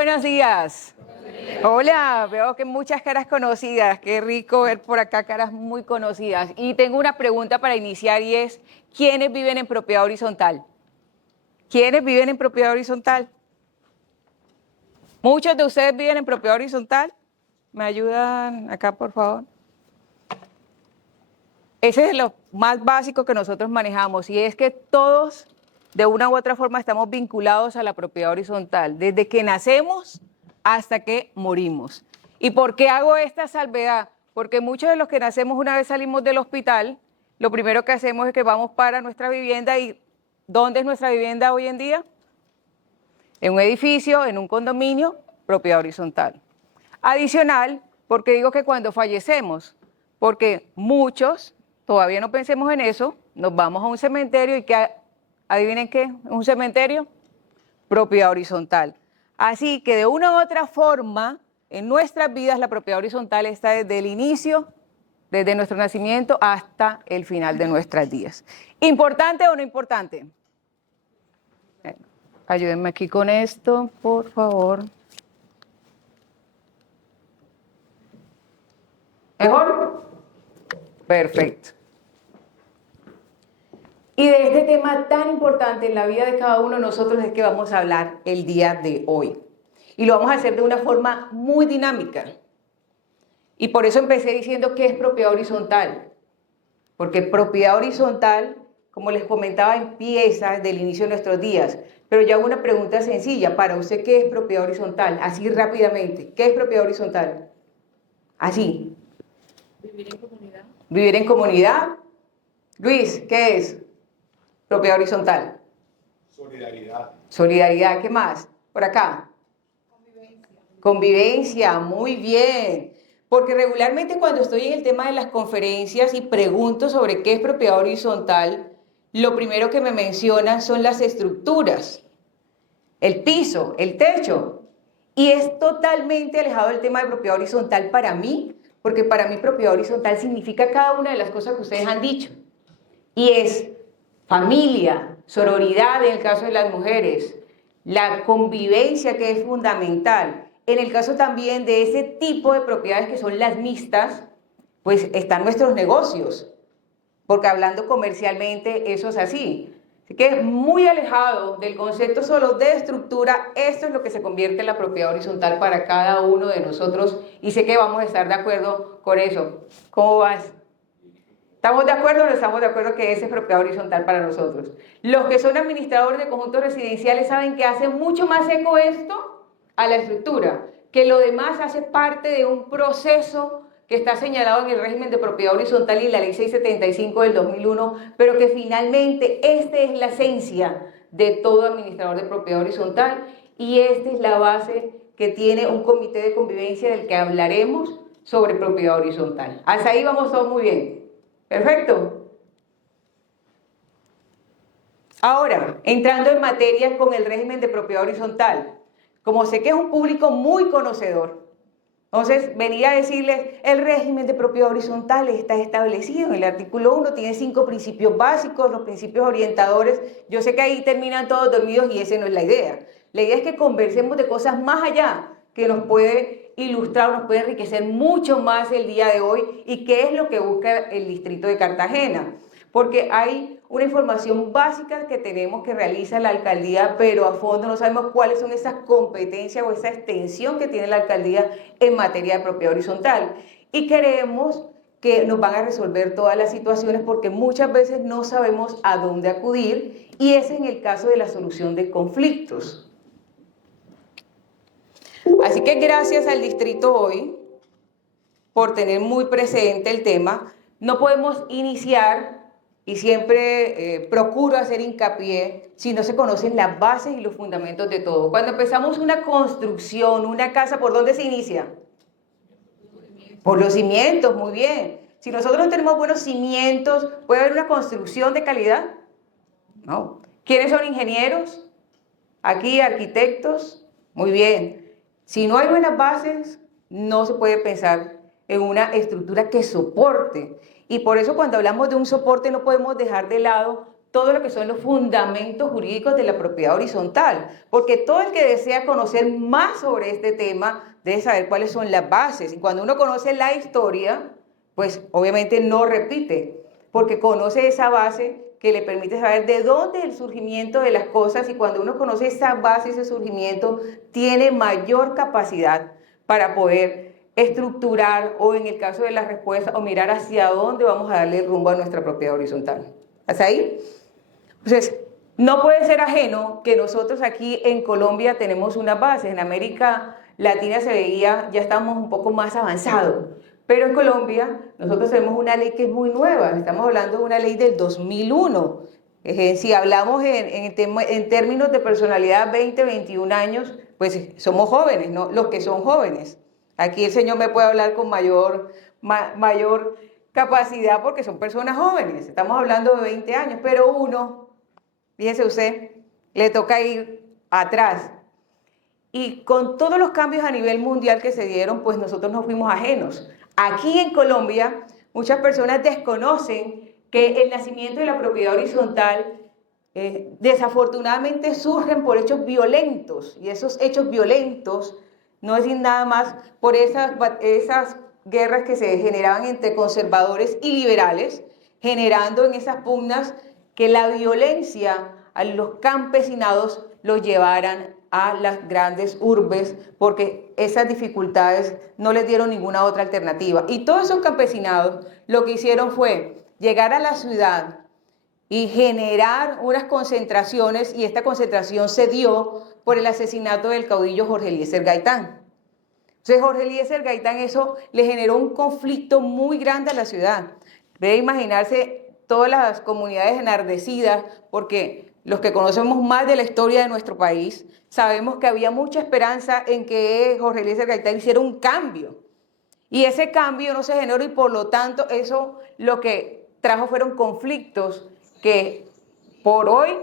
buenos días. Hola, veo que muchas caras conocidas. Qué rico ver por acá caras muy conocidas. Y tengo una pregunta para iniciar y es, ¿quiénes viven en propiedad horizontal? ¿Quiénes viven en propiedad horizontal? ¿Muchos de ustedes viven en propiedad horizontal? ¿Me ayudan acá, por favor? Ese es lo más básico que nosotros manejamos y es que todos, de una u otra forma, estamos vinculados a la propiedad horizontal, desde que nacemos hasta que morimos. ¿Y por qué hago esta salvedad? Porque muchos de los que nacemos una vez salimos del hospital, lo primero que hacemos es que vamos para nuestra vivienda. ¿Y dónde es nuestra vivienda hoy en día? En un edificio, en un condominio, propiedad horizontal. Adicional, porque digo que cuando fallecemos, porque muchos, todavía no pensemos en eso, nos vamos a un cementerio y que, adivinen qué, un cementerio, propiedad horizontal. Así que de una u otra forma, en nuestras vidas la propiedad horizontal está desde el inicio, desde nuestro nacimiento hasta el final de nuestros días. ¿Importante o no importante? Ayúdenme aquí con esto, por favor. ¿Mejor? Perfecto. Y de este tema tan importante en la vida de cada uno de nosotros es que vamos a hablar el día de hoy. Y lo vamos a hacer de una forma muy dinámica. Y por eso empecé diciendo que es propiedad horizontal. Porque propiedad horizontal, como les comentaba, empieza desde el inicio de nuestros días. Pero yo hago una pregunta sencilla. Para usted, ¿qué es propiedad horizontal? Así rápidamente. ¿Qué es propiedad horizontal? Así. Vivir en comunidad. Vivir en comunidad. Luis, ¿qué es propiedad horizontal? Solidaridad. Solidaridad, ¿qué más? Por acá. Convivencia, muy bien. Porque regularmente cuando estoy en el tema de las conferencias y pregunto sobre qué es propiedad horizontal, lo primero que me mencionan son las estructuras, el piso, el techo. Y es totalmente alejado del tema de propiedad horizontal para mí, porque para mí propiedad horizontal significa cada una de las cosas que ustedes han dicho. Y es familia, sororidad en el caso de las mujeres, la convivencia que es fundamental. En el caso también de ese tipo de propiedades que son las mixtas, pues están nuestros negocios, porque hablando comercialmente eso es así. Así que es muy alejado del concepto solo de estructura. Esto es lo que se convierte en la propiedad horizontal para cada uno de nosotros y sé que vamos a estar de acuerdo con eso. ¿Cómo vas? ¿Estamos de acuerdo o no estamos de acuerdo que ese es propiedad horizontal para nosotros? Los que son administradores de conjuntos residenciales saben que hace mucho más eco esto a la estructura, que lo demás hace parte de un proceso que está señalado en el régimen de propiedad horizontal y en la ley 675 del 2001, pero que finalmente esta es la esencia de todo administrador de propiedad horizontal y esta es la base que tiene un comité de convivencia del que hablaremos sobre propiedad horizontal. Hasta ahí vamos todos muy bien. Perfecto. Ahora, entrando en materia con el régimen de propiedad horizontal, como sé que es un público muy conocedor, entonces venía a decirles, el régimen de propiedad horizontal está establecido en el artículo 1, tiene 5 principios básicos, los principios orientadores. Yo sé que ahí terminan todos dormidos y esa no es la idea. La idea es que conversemos de cosas más allá que nos puede ilustrar, nos puede enriquecer mucho más el día de hoy y qué es lo que busca el distrito de Cartagena. Porque hay una información básica que tenemos que realiza la alcaldía, pero a fondo no sabemos cuáles son esas competencias o esa extensión que tiene la alcaldía en materia de propiedad horizontal. Y creemos que nos van a resolver todas las situaciones porque muchas veces no sabemos a dónde acudir y ese es en el caso de la solución de conflictos. Así que gracias al distrito hoy por tener muy presente el tema. No podemos iniciar, y siempre procuro hacer hincapié, si no se conocen las bases y los fundamentos de todo. Cuando empezamos una construcción, una casa, ¿por dónde se inicia? Por los cimientos, muy bien. Si nosotros no tenemos buenos cimientos, ¿puede haber una construcción de calidad? No. ¿Quiénes son ingenieros? Aquí, arquitectos. Muy bien. Si no hay buenas bases, no se puede pensar en una estructura que soporte. Y por eso cuando hablamos de un soporte no podemos dejar de lado todo lo que son los fundamentos jurídicos de la propiedad horizontal, porque todo el que desea conocer más sobre este tema debe saber cuáles son las bases. Y cuando uno conoce la historia, pues obviamente no repite, porque conoce esa base que le permite saber de dónde es el surgimiento de las cosas, y cuando uno conoce esa base, ese surgimiento, tiene mayor capacidad para poder estructurar, o en el caso de la respuesta, o mirar hacia dónde vamos a darle rumbo a nuestra propiedad horizontal. ¿Hasta ahí? Entonces, no puede ser ajeno que nosotros aquí en Colombia tenemos una base. En América Latina se veía, ya estamos un poco más avanzados, pero en Colombia nosotros tenemos una ley que es muy nueva. Estamos hablando de una ley del 2001. Si hablamos en términos de personalidad, 20, 21 años, pues somos jóvenes, ¿no? Los que son jóvenes. Aquí el Señor me puede hablar con mayor capacidad porque son personas jóvenes. Estamos hablando de 20 años, pero uno, fíjese usted, le toca ir atrás. Y con todos los cambios a nivel mundial que se dieron, pues nosotros no fuimos ajenos. Aquí en Colombia, muchas personas desconocen que el nacimiento de la propiedad horizontal desafortunadamente surgen por hechos violentos, y esos hechos violentos no es nada más por esas guerras que se generaban entre conservadores y liberales, generando en esas pugnas que la violencia a los campesinados los llevaran a las grandes urbes, porque esas dificultades no les dieron ninguna otra alternativa. Y todos esos campesinados lo que hicieron fue llegar a la ciudad y generar unas concentraciones, y esta concentración se dio por el asesinato del caudillo Jorge Eliezer Gaitán. Entonces Jorge Eliezer Gaitán, eso le generó un conflicto muy grande a la ciudad. Debe imaginarse todas las comunidades enardecidas, porque los que conocemos más de la historia de nuestro país, sabemos que había mucha esperanza en que Jorge Eliezer Gaitán hiciera un cambio. Y ese cambio no se generó, y por lo tanto eso lo que trajo fueron conflictos que por hoy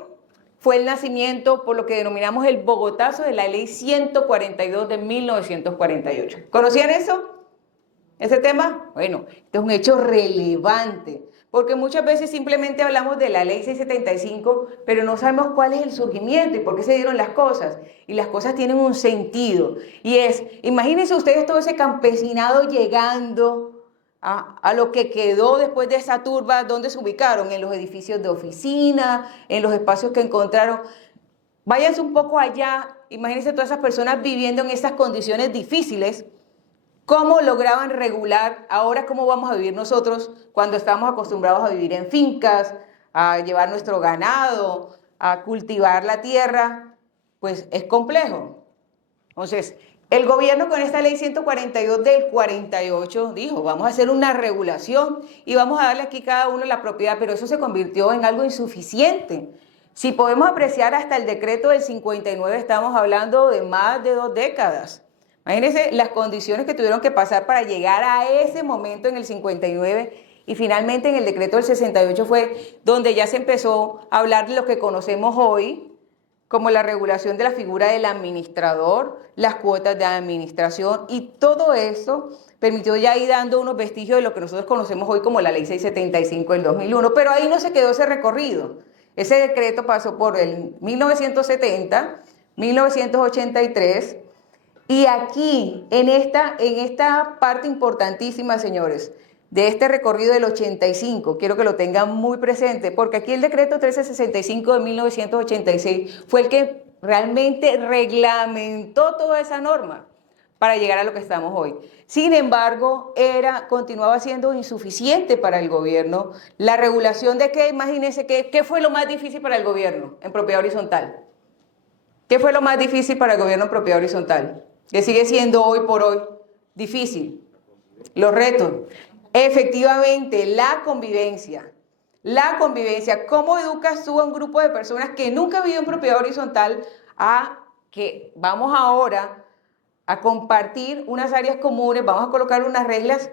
fue el nacimiento, por lo que denominamos el Bogotazo de la Ley 142 de 1948. ¿Conocían eso? ¿Ese tema? Bueno, este es un hecho relevante, porque muchas veces simplemente hablamos de la Ley 675, pero no sabemos cuál es el surgimiento y por qué se dieron las cosas. Y las cosas tienen un sentido. Y es, imagínense ustedes todo ese campesinado llegando a lo que quedó después de esa turba. ¿Dónde se ubicaron? En los edificios de oficina, en los espacios que encontraron. Váyanse un poco allá, imagínense todas esas personas viviendo en esas condiciones difíciles. ¿Cómo lograban regular? Ahora, ¿cómo vamos a vivir nosotros cuando estamos acostumbrados a vivir en fincas, a llevar nuestro ganado, a cultivar la tierra? Pues es complejo. Entonces, el gobierno con esta ley 142 del 48 dijo, vamos a hacer una regulación y vamos a darle aquí cada uno la propiedad, pero eso se convirtió en algo insuficiente. Si podemos apreciar hasta el decreto del 59, estamos hablando de más de 2 décadas. Imagínense las condiciones que tuvieron que pasar para llegar a ese momento en el 59, y finalmente en el decreto del 68 fue donde ya se empezó a hablar de lo que conocemos hoy como la regulación de la figura del administrador, las cuotas de administración, y todo eso permitió ya ir dando unos vestigios de lo que nosotros conocemos hoy como la Ley 675 del 2001, pero ahí no se quedó ese recorrido. Ese decreto pasó por el 1970, 1983, y aquí, en esta parte importantísima, señores, de este recorrido del 85, quiero que lo tengan muy presente, porque aquí el decreto 1365 de 1986 fue el que realmente reglamentó toda esa norma para llegar a lo que estamos hoy. Sin embargo, continuaba siendo insuficiente para el gobierno la regulación de que, imagínense, ¿qué fue lo más difícil para el gobierno en propiedad horizontal? ¿Qué fue lo más difícil para el gobierno en propiedad horizontal? Que sigue siendo hoy por hoy difícil. Los retos. Efectivamente, la convivencia. La convivencia. ¿Cómo educas tú a un grupo de personas que nunca han vivido en propiedad horizontal a que vamos ahora a compartir unas áreas comunes, vamos a colocar unas reglas?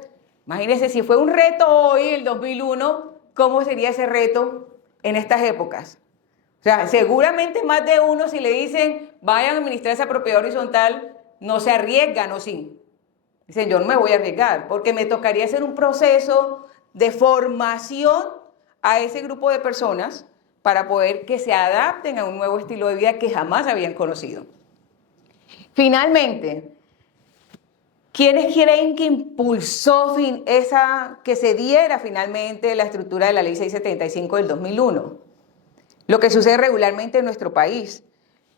Imagínense, si fue un reto hoy, el 2001, ¿cómo sería ese reto en estas épocas? O sea, seguramente más de uno, si le dicen vayan a administrar esa propiedad horizontal, no se arriesgan, ¿o sí? Dicen, yo no me voy a arriesgar, porque me tocaría hacer un proceso de formación a ese grupo de personas para poder que se adapten a un nuevo estilo de vida que jamás habían conocido. Finalmente, ¿quiénes creen que impulsó que se diera finalmente la estructura de la Ley 675 del 2001? Lo que sucede regularmente en nuestro país.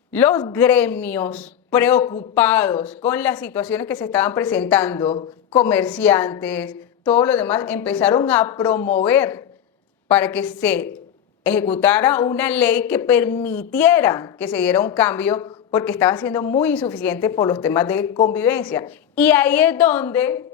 Los gremios preocupados con las situaciones que se estaban presentando, comerciantes, todos los demás, empezaron a promover para que se ejecutara una ley que permitiera que se diera un cambio, porque estaba siendo muy insuficiente por los temas de convivencia. Y ahí es donde,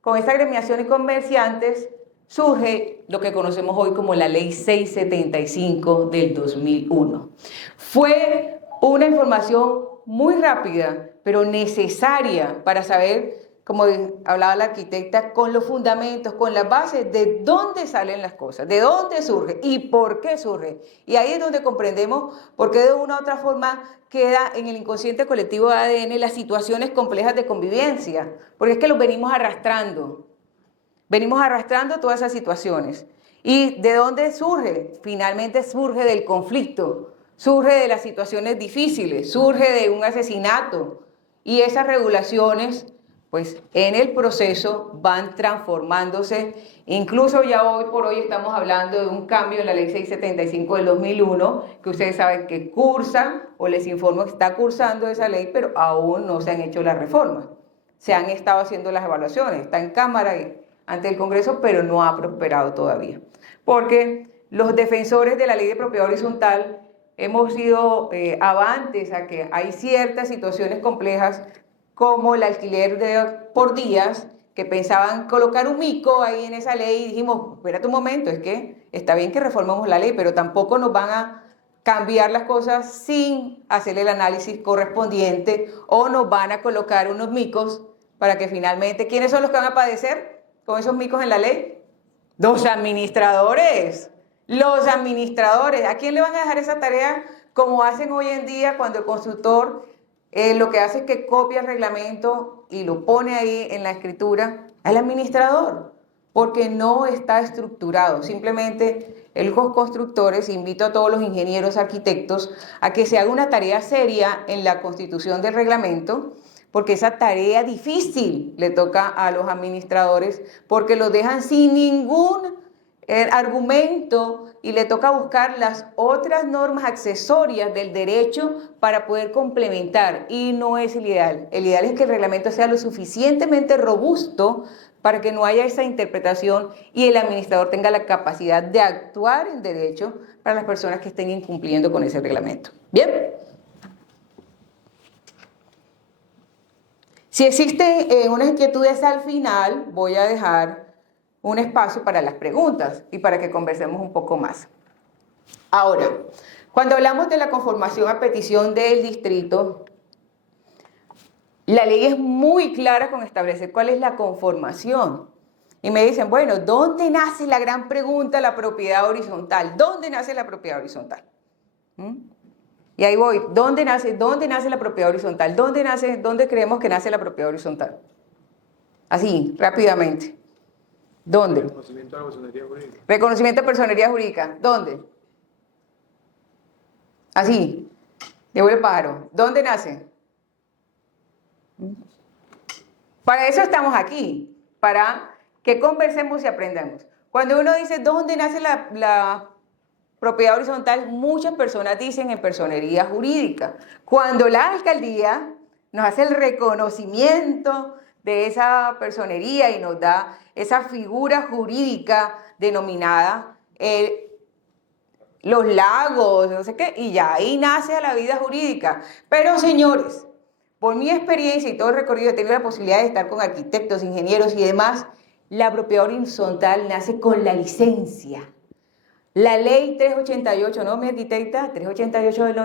con esta agremiación y comerciantes, surge lo que conocemos hoy como la Ley 675 del 2001. Fue una información muy rápida, pero necesaria para saber, como hablaba la arquitecta, con los fundamentos, con las bases de dónde salen las cosas, de dónde surge y por qué surge. Y ahí es donde comprendemos por qué de una u otra forma queda en el inconsciente colectivo de ADN las situaciones complejas de convivencia, porque es que los venimos arrastrando todas esas situaciones. ¿Y de dónde surge? Finalmente surge del conflicto, surge de las situaciones difíciles, surge de un asesinato, y esas regulaciones pues en el proceso van transformándose. Incluso ya hoy por hoy estamos hablando de un cambio en la Ley 675 del 2001, que ustedes saben que cursa, o les informo que está cursando esa ley, pero aún no se han hecho las reformas. Se han estado haciendo las evaluaciones, está en Cámara y ante el Congreso, pero no ha prosperado todavía. Porque los defensores de la Ley de Propiedad Horizontal hemos sido avantes a que hay ciertas situaciones complejas, como el alquiler por días, que pensaban colocar un mico ahí en esa ley, y dijimos, espérate un momento, es que está bien que reformemos la ley, pero tampoco nos van a cambiar las cosas sin hacer el análisis correspondiente, o nos van a colocar unos micos para que finalmente, ¿quiénes son los que van a padecer con esos micos en la ley? Los administradores. Los administradores. ¿A quién le van a dejar esa tarea como hacen hoy en día cuando el constructor lo que hace es que copia el reglamento y lo pone ahí en la escritura? Al administrador, porque no está estructurado. Simplemente los constructores, invito a todos los ingenieros, arquitectos, a que se haga una tarea seria en la constitución del reglamento, porque esa tarea difícil le toca a los administradores, porque los dejan sin ningún argumento y le toca buscar las otras normas accesorias del derecho para poder complementar, y no es el ideal. El ideal es que el reglamento sea lo suficientemente robusto para que no haya esa interpretación y el administrador tenga la capacidad de actuar en derecho para las personas que estén incumpliendo con ese reglamento. ¿Bien? Si existen unas inquietudes al final, voy a dejar un espacio para las preguntas y para que conversemos un poco más. Ahora, cuando hablamos de la conformación a petición del distrito, la ley es muy clara con establecer cuál es la conformación. Y me dicen, bueno, ¿dónde nace la gran pregunta, la propiedad horizontal? ¿Dónde nace la propiedad horizontal? Y ahí voy, ¿dónde nace la propiedad horizontal? ¿Dónde creemos que nace la propiedad horizontal? Así, rápidamente. ¿Dónde? Reconocimiento de la personería jurídica. Reconocimiento de personería jurídica. ¿Dónde? Así. Devuelve el pájaro. ¿Dónde nace? Para eso estamos aquí, para que conversemos y aprendamos. Cuando uno dice ¿dónde nace la propiedad horizontal? Muchas personas dicen en personería jurídica. Cuando la alcaldía nos hace el reconocimiento de esa personería y nos da esa figura jurídica denominada los lagos, no sé qué, y ya ahí nace la vida jurídica. Pero señores, por mi experiencia y todo el recorrido, he tenido la posibilidad de estar con arquitectos, ingenieros y demás, la propiedad horizontal nace con la licencia. La ley 388, ¿no, mi arquitecta? 388 del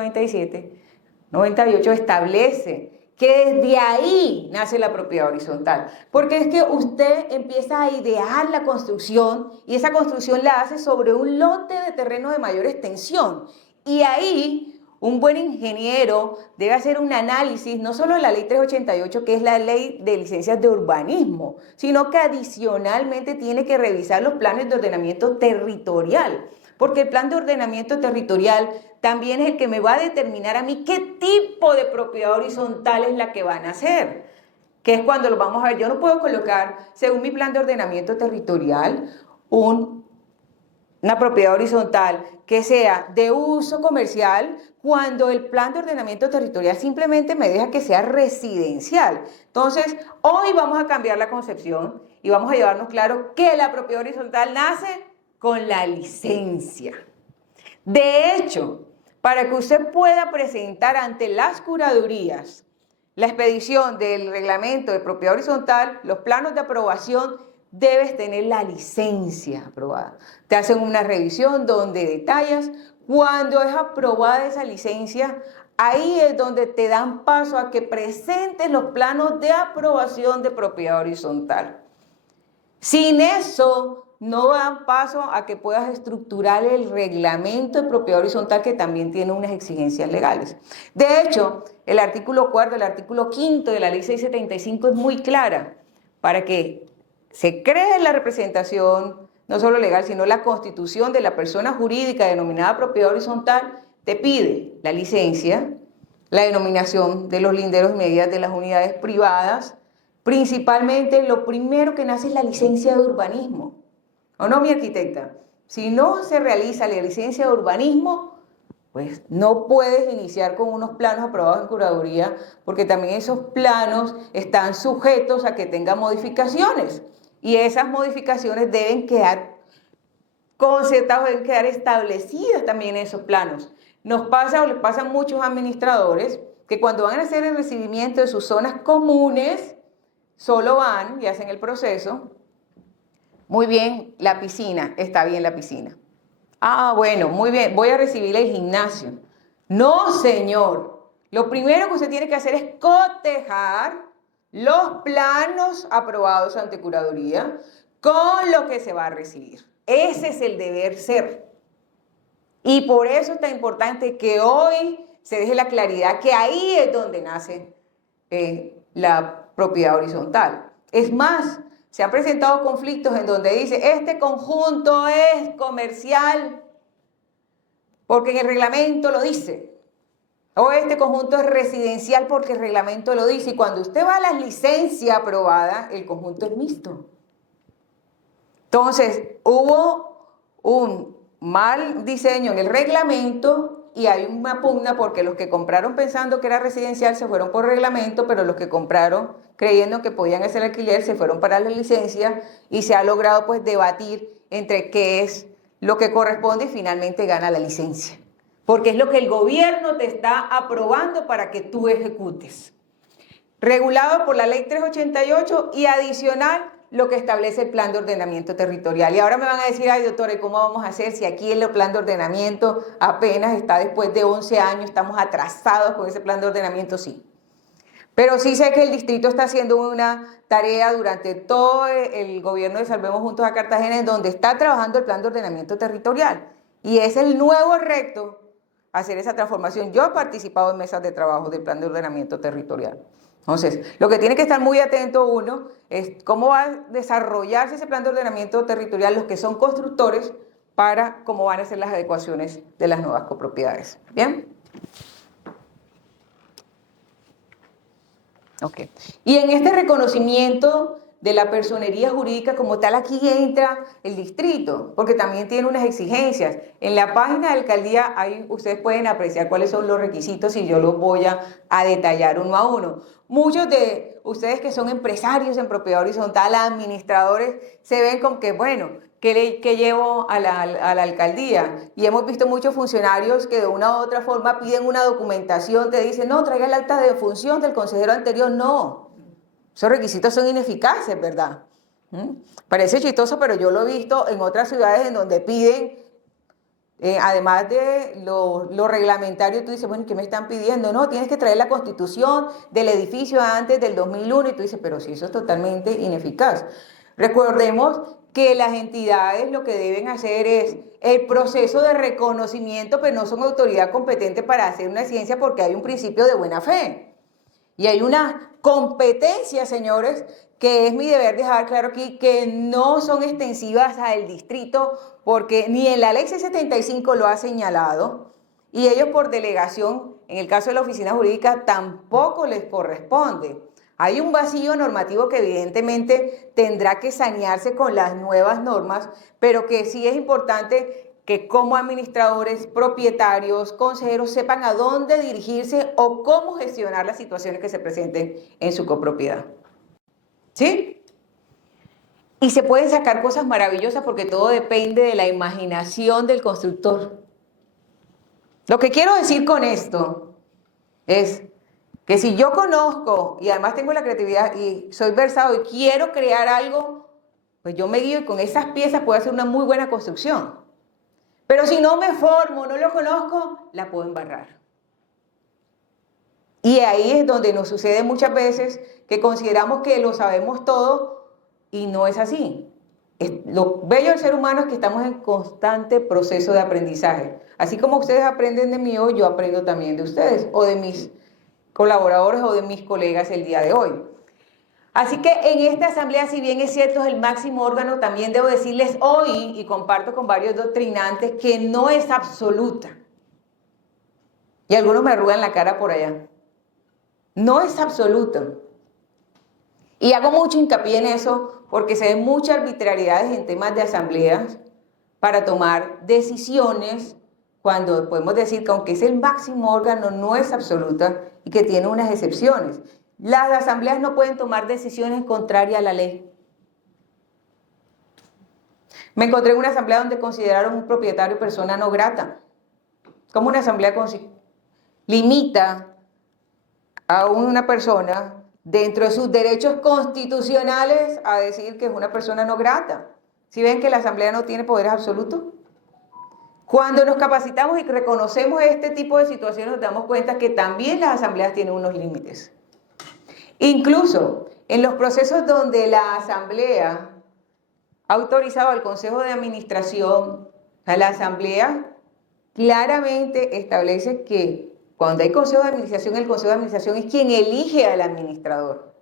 98 establece que desde ahí nace la propiedad horizontal, porque es que usted empieza a idear la construcción y esa construcción la hace sobre un lote de terreno de mayor extensión, y ahí un buen ingeniero debe hacer un análisis no solo de la ley 388, que es la ley de licencias de urbanismo, sino que adicionalmente tiene que revisar los planes de ordenamiento territorial, porque el plan de ordenamiento territorial también es el que me va a determinar a mí qué tipo de propiedad horizontal es la que van a hacer, que es cuando lo vamos a ver. Yo no puedo colocar, según mi plan de ordenamiento territorial, una propiedad horizontal que sea de uso comercial cuando el plan de ordenamiento territorial simplemente me deja que sea residencial. Entonces, hoy vamos a cambiar la concepción y vamos a llevarnos claro que la propiedad horizontal nace con la licencia. De hecho, para que usted pueda presentar ante las curadurías la expedición del reglamento de propiedad horizontal, los planos de aprobación, debes tener la licencia aprobada. Te hacen una revisión donde detallas cuando es aprobada esa licencia. Ahí es donde te dan paso a que presentes los planos de aprobación de propiedad horizontal. Sin eso, no dan paso a que puedas estructurar el reglamento de propiedad horizontal, que también tiene unas exigencias legales. De hecho, el artículo 4, el artículo 5 de la ley 675 es muy clara para que se cree la representación, no solo legal, sino la constitución de la persona jurídica denominada propiedad horizontal. Te pide la licencia, la denominación de los linderos y medidas de las unidades privadas. Principalmente, lo primero que nace es la licencia de urbanismo. ¿O no, mi arquitecta? Si no se realiza la licencia de urbanismo, pues no puedes iniciar con unos planos aprobados en curaduría, porque también esos planos están sujetos a que tengan modificaciones. Y esas modificaciones deben quedar concertadas, deben quedar establecidas también en esos planos. Nos pasa o les pasa a muchos administradores que cuando van a hacer el recibimiento de sus zonas comunes, solo van y hacen el proceso. Muy bien, la piscina, está bien la piscina. Ah, bueno, muy bien, voy a recibir el gimnasio. No, señor. Lo primero que usted tiene que hacer es cotejar los planos aprobados ante curaduría con lo que se va a recibir. Ese es el deber ser. Y por eso es tan importante que hoy se deje la claridad que ahí es donde nace la propiedad horizontal. Es más, se han presentado conflictos en donde dice, este conjunto es comercial porque en el reglamento lo dice. O este conjunto es residencial porque el reglamento lo dice. Y cuando usted va a la licencia aprobada, el conjunto es mixto. Entonces, hubo un mal diseño en el reglamento y hay una pugna porque los que compraron pensando que era residencial se fueron por reglamento, pero los que compraron creyendo que podían hacer alquiler se fueron para la licencia y se ha logrado pues debatir entre qué es lo que corresponde y finalmente gana la licencia. Porque es lo que el gobierno te está aprobando para que tú ejecutes. Regulado por la ley 388 y adicional lo que establece el plan de ordenamiento territorial. Y ahora me van a decir, ay doctora, ¿y cómo vamos a hacer si aquí el plan de ordenamiento apenas está después de 11 años, estamos atrasados con ese plan de ordenamiento? Sí. Pero sí sé que el distrito está haciendo una tarea durante todo el gobierno de Salvemos Juntos a Cartagena, en donde está trabajando el plan de ordenamiento territorial. Y es el nuevo reto hacer esa transformación. Yo he participado en mesas de trabajo del plan de ordenamiento territorial. Entonces, lo que tiene que estar muy atento uno es cómo va a desarrollarse ese plan de ordenamiento territorial, los que son constructores, para cómo van a ser las adecuaciones de las nuevas copropiedades. ¿Bien? Ok. Y en este reconocimiento de la personería jurídica como tal, aquí entra el distrito, porque también tiene unas exigencias. En la página de alcaldía, ahí ustedes pueden apreciar cuáles son los requisitos y yo los voy a detallar uno a uno. Muchos de ustedes que son empresarios en propiedad horizontal, administradores, se ven como que, bueno, ¿qué llevo a la alcaldía? Y hemos visto muchos funcionarios que de una u otra forma piden una documentación, te dicen, no, traiga el acta de función del consejero anterior. No, esos requisitos son ineficaces, ¿verdad? Parece chistoso, pero yo lo he visto en otras ciudades en donde piden, además de lo reglamentario, tú dices, bueno, ¿qué me están pidiendo? No, tienes que traer la constitución del edificio antes del 2001 y tú dices, pero sí, eso es totalmente ineficaz. Recordemos que las entidades lo que deben hacer es el proceso de reconocimiento, pero no son autoridad competente para hacer una ciencia porque hay un principio de buena fe. Y hay una competencia, señores, que es mi deber dejar claro aquí que no son extensivas al distrito, porque ni en la ley 675 lo ha señalado, y ellos por delegación, en el caso de la oficina jurídica, tampoco les corresponde. Hay un vacío normativo que evidentemente tendrá que sanearse con las nuevas normas, pero que sí es importante que como administradores, propietarios, consejeros sepan a dónde dirigirse o cómo gestionar las situaciones que se presenten en su copropiedad. ¿Sí? Y se pueden sacar cosas maravillosas porque todo depende de la imaginación del constructor. Lo que quiero decir con esto es que si yo conozco y además tengo la creatividad y soy versado y quiero crear algo, pues yo me guío y con esas piezas puedo hacer una muy buena construcción. Pero si no me formo, no lo conozco, la puedo embarrar. Y ahí es donde nos sucede muchas veces que consideramos que lo sabemos todo y no es así. Lo bello del ser humano es que estamos en constante proceso de aprendizaje. Así como ustedes aprenden de mí, yo aprendo también de ustedes o de mis colaboradores o de mis colegas el día de hoy. Así que en esta asamblea, si bien es cierto, es el máximo órgano, también debo decirles hoy, y comparto con varios doctrinantes, que no es absoluta. Y algunos me arrugan la cara por allá. No es absoluta. Y hago mucho hincapié en eso porque se ven muchas arbitrariedades en temas de asambleas para tomar decisiones cuando podemos decir que aunque es el máximo órgano no es absoluta y que tiene unas excepciones. Las asambleas no pueden tomar decisiones contrarias a la ley. Me encontré en una asamblea donde consideraron un propietario persona no grata. ¿Cómo una asamblea limita a una persona dentro de sus derechos constitucionales a decir que es una persona no grata? ¿Sí ven que la asamblea no tiene poderes absolutos? Cuando nos capacitamos y reconocemos este tipo de situaciones nos damos cuenta que también las asambleas tienen unos límites. Incluso en los procesos donde la asamblea ha autorizado al Consejo de Administración, a la asamblea claramente establece que cuando hay Consejo de Administración, el Consejo de Administración es quien elige al administrador.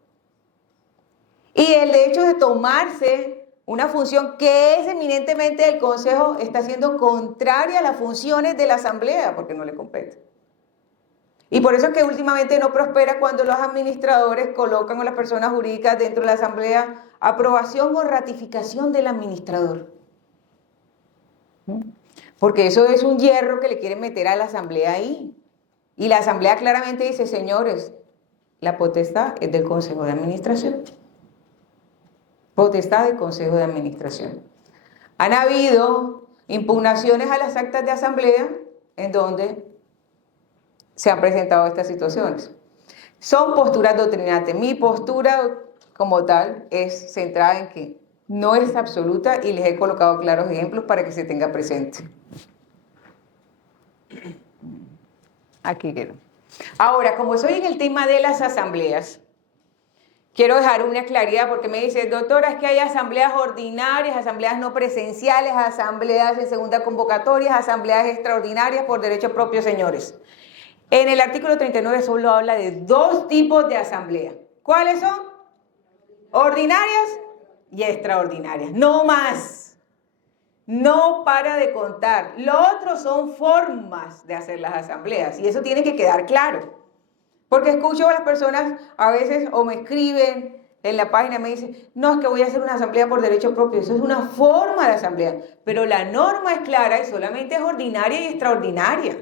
Y el hecho de tomarse una función que es eminentemente del Consejo está siendo contraria a las funciones de la asamblea porque no le compete. Y por eso es que últimamente no prospera cuando los administradores colocan a las personas jurídicas dentro de la asamblea aprobación o ratificación del administrador. Porque eso es un hierro que le quieren meter a la asamblea ahí. Y la asamblea claramente dice, señores, la potestad es del Consejo de Administración. Potestad del Consejo de Administración. Han habido impugnaciones a las actas de asamblea en donde se han presentado estas situaciones. Son posturas doctrinantes. Mi postura como tal es centrada en que no es absoluta y les he colocado claros ejemplos para que se tenga presente. Aquí quedo. Ahora, como estoy en el tema de las asambleas, quiero dejar una claridad porque me dicen, doctora, es que hay asambleas ordinarias, asambleas no presenciales, asambleas en segunda convocatoria, asambleas extraordinarias por derecho propio, señores. En el artículo 39 solo habla de dos tipos de asamblea. ¿Cuáles son? Ordinarias y extraordinarias. No más. No para de contar. Lo otro son formas de hacer las asambleas y eso tiene que quedar claro. Porque escucho a las personas a veces o me escriben en la página y me dicen, no, es que voy a hacer una asamblea por derecho propio. Eso es una forma de asamblea. Pero la norma es clara y solamente es ordinaria y extraordinaria.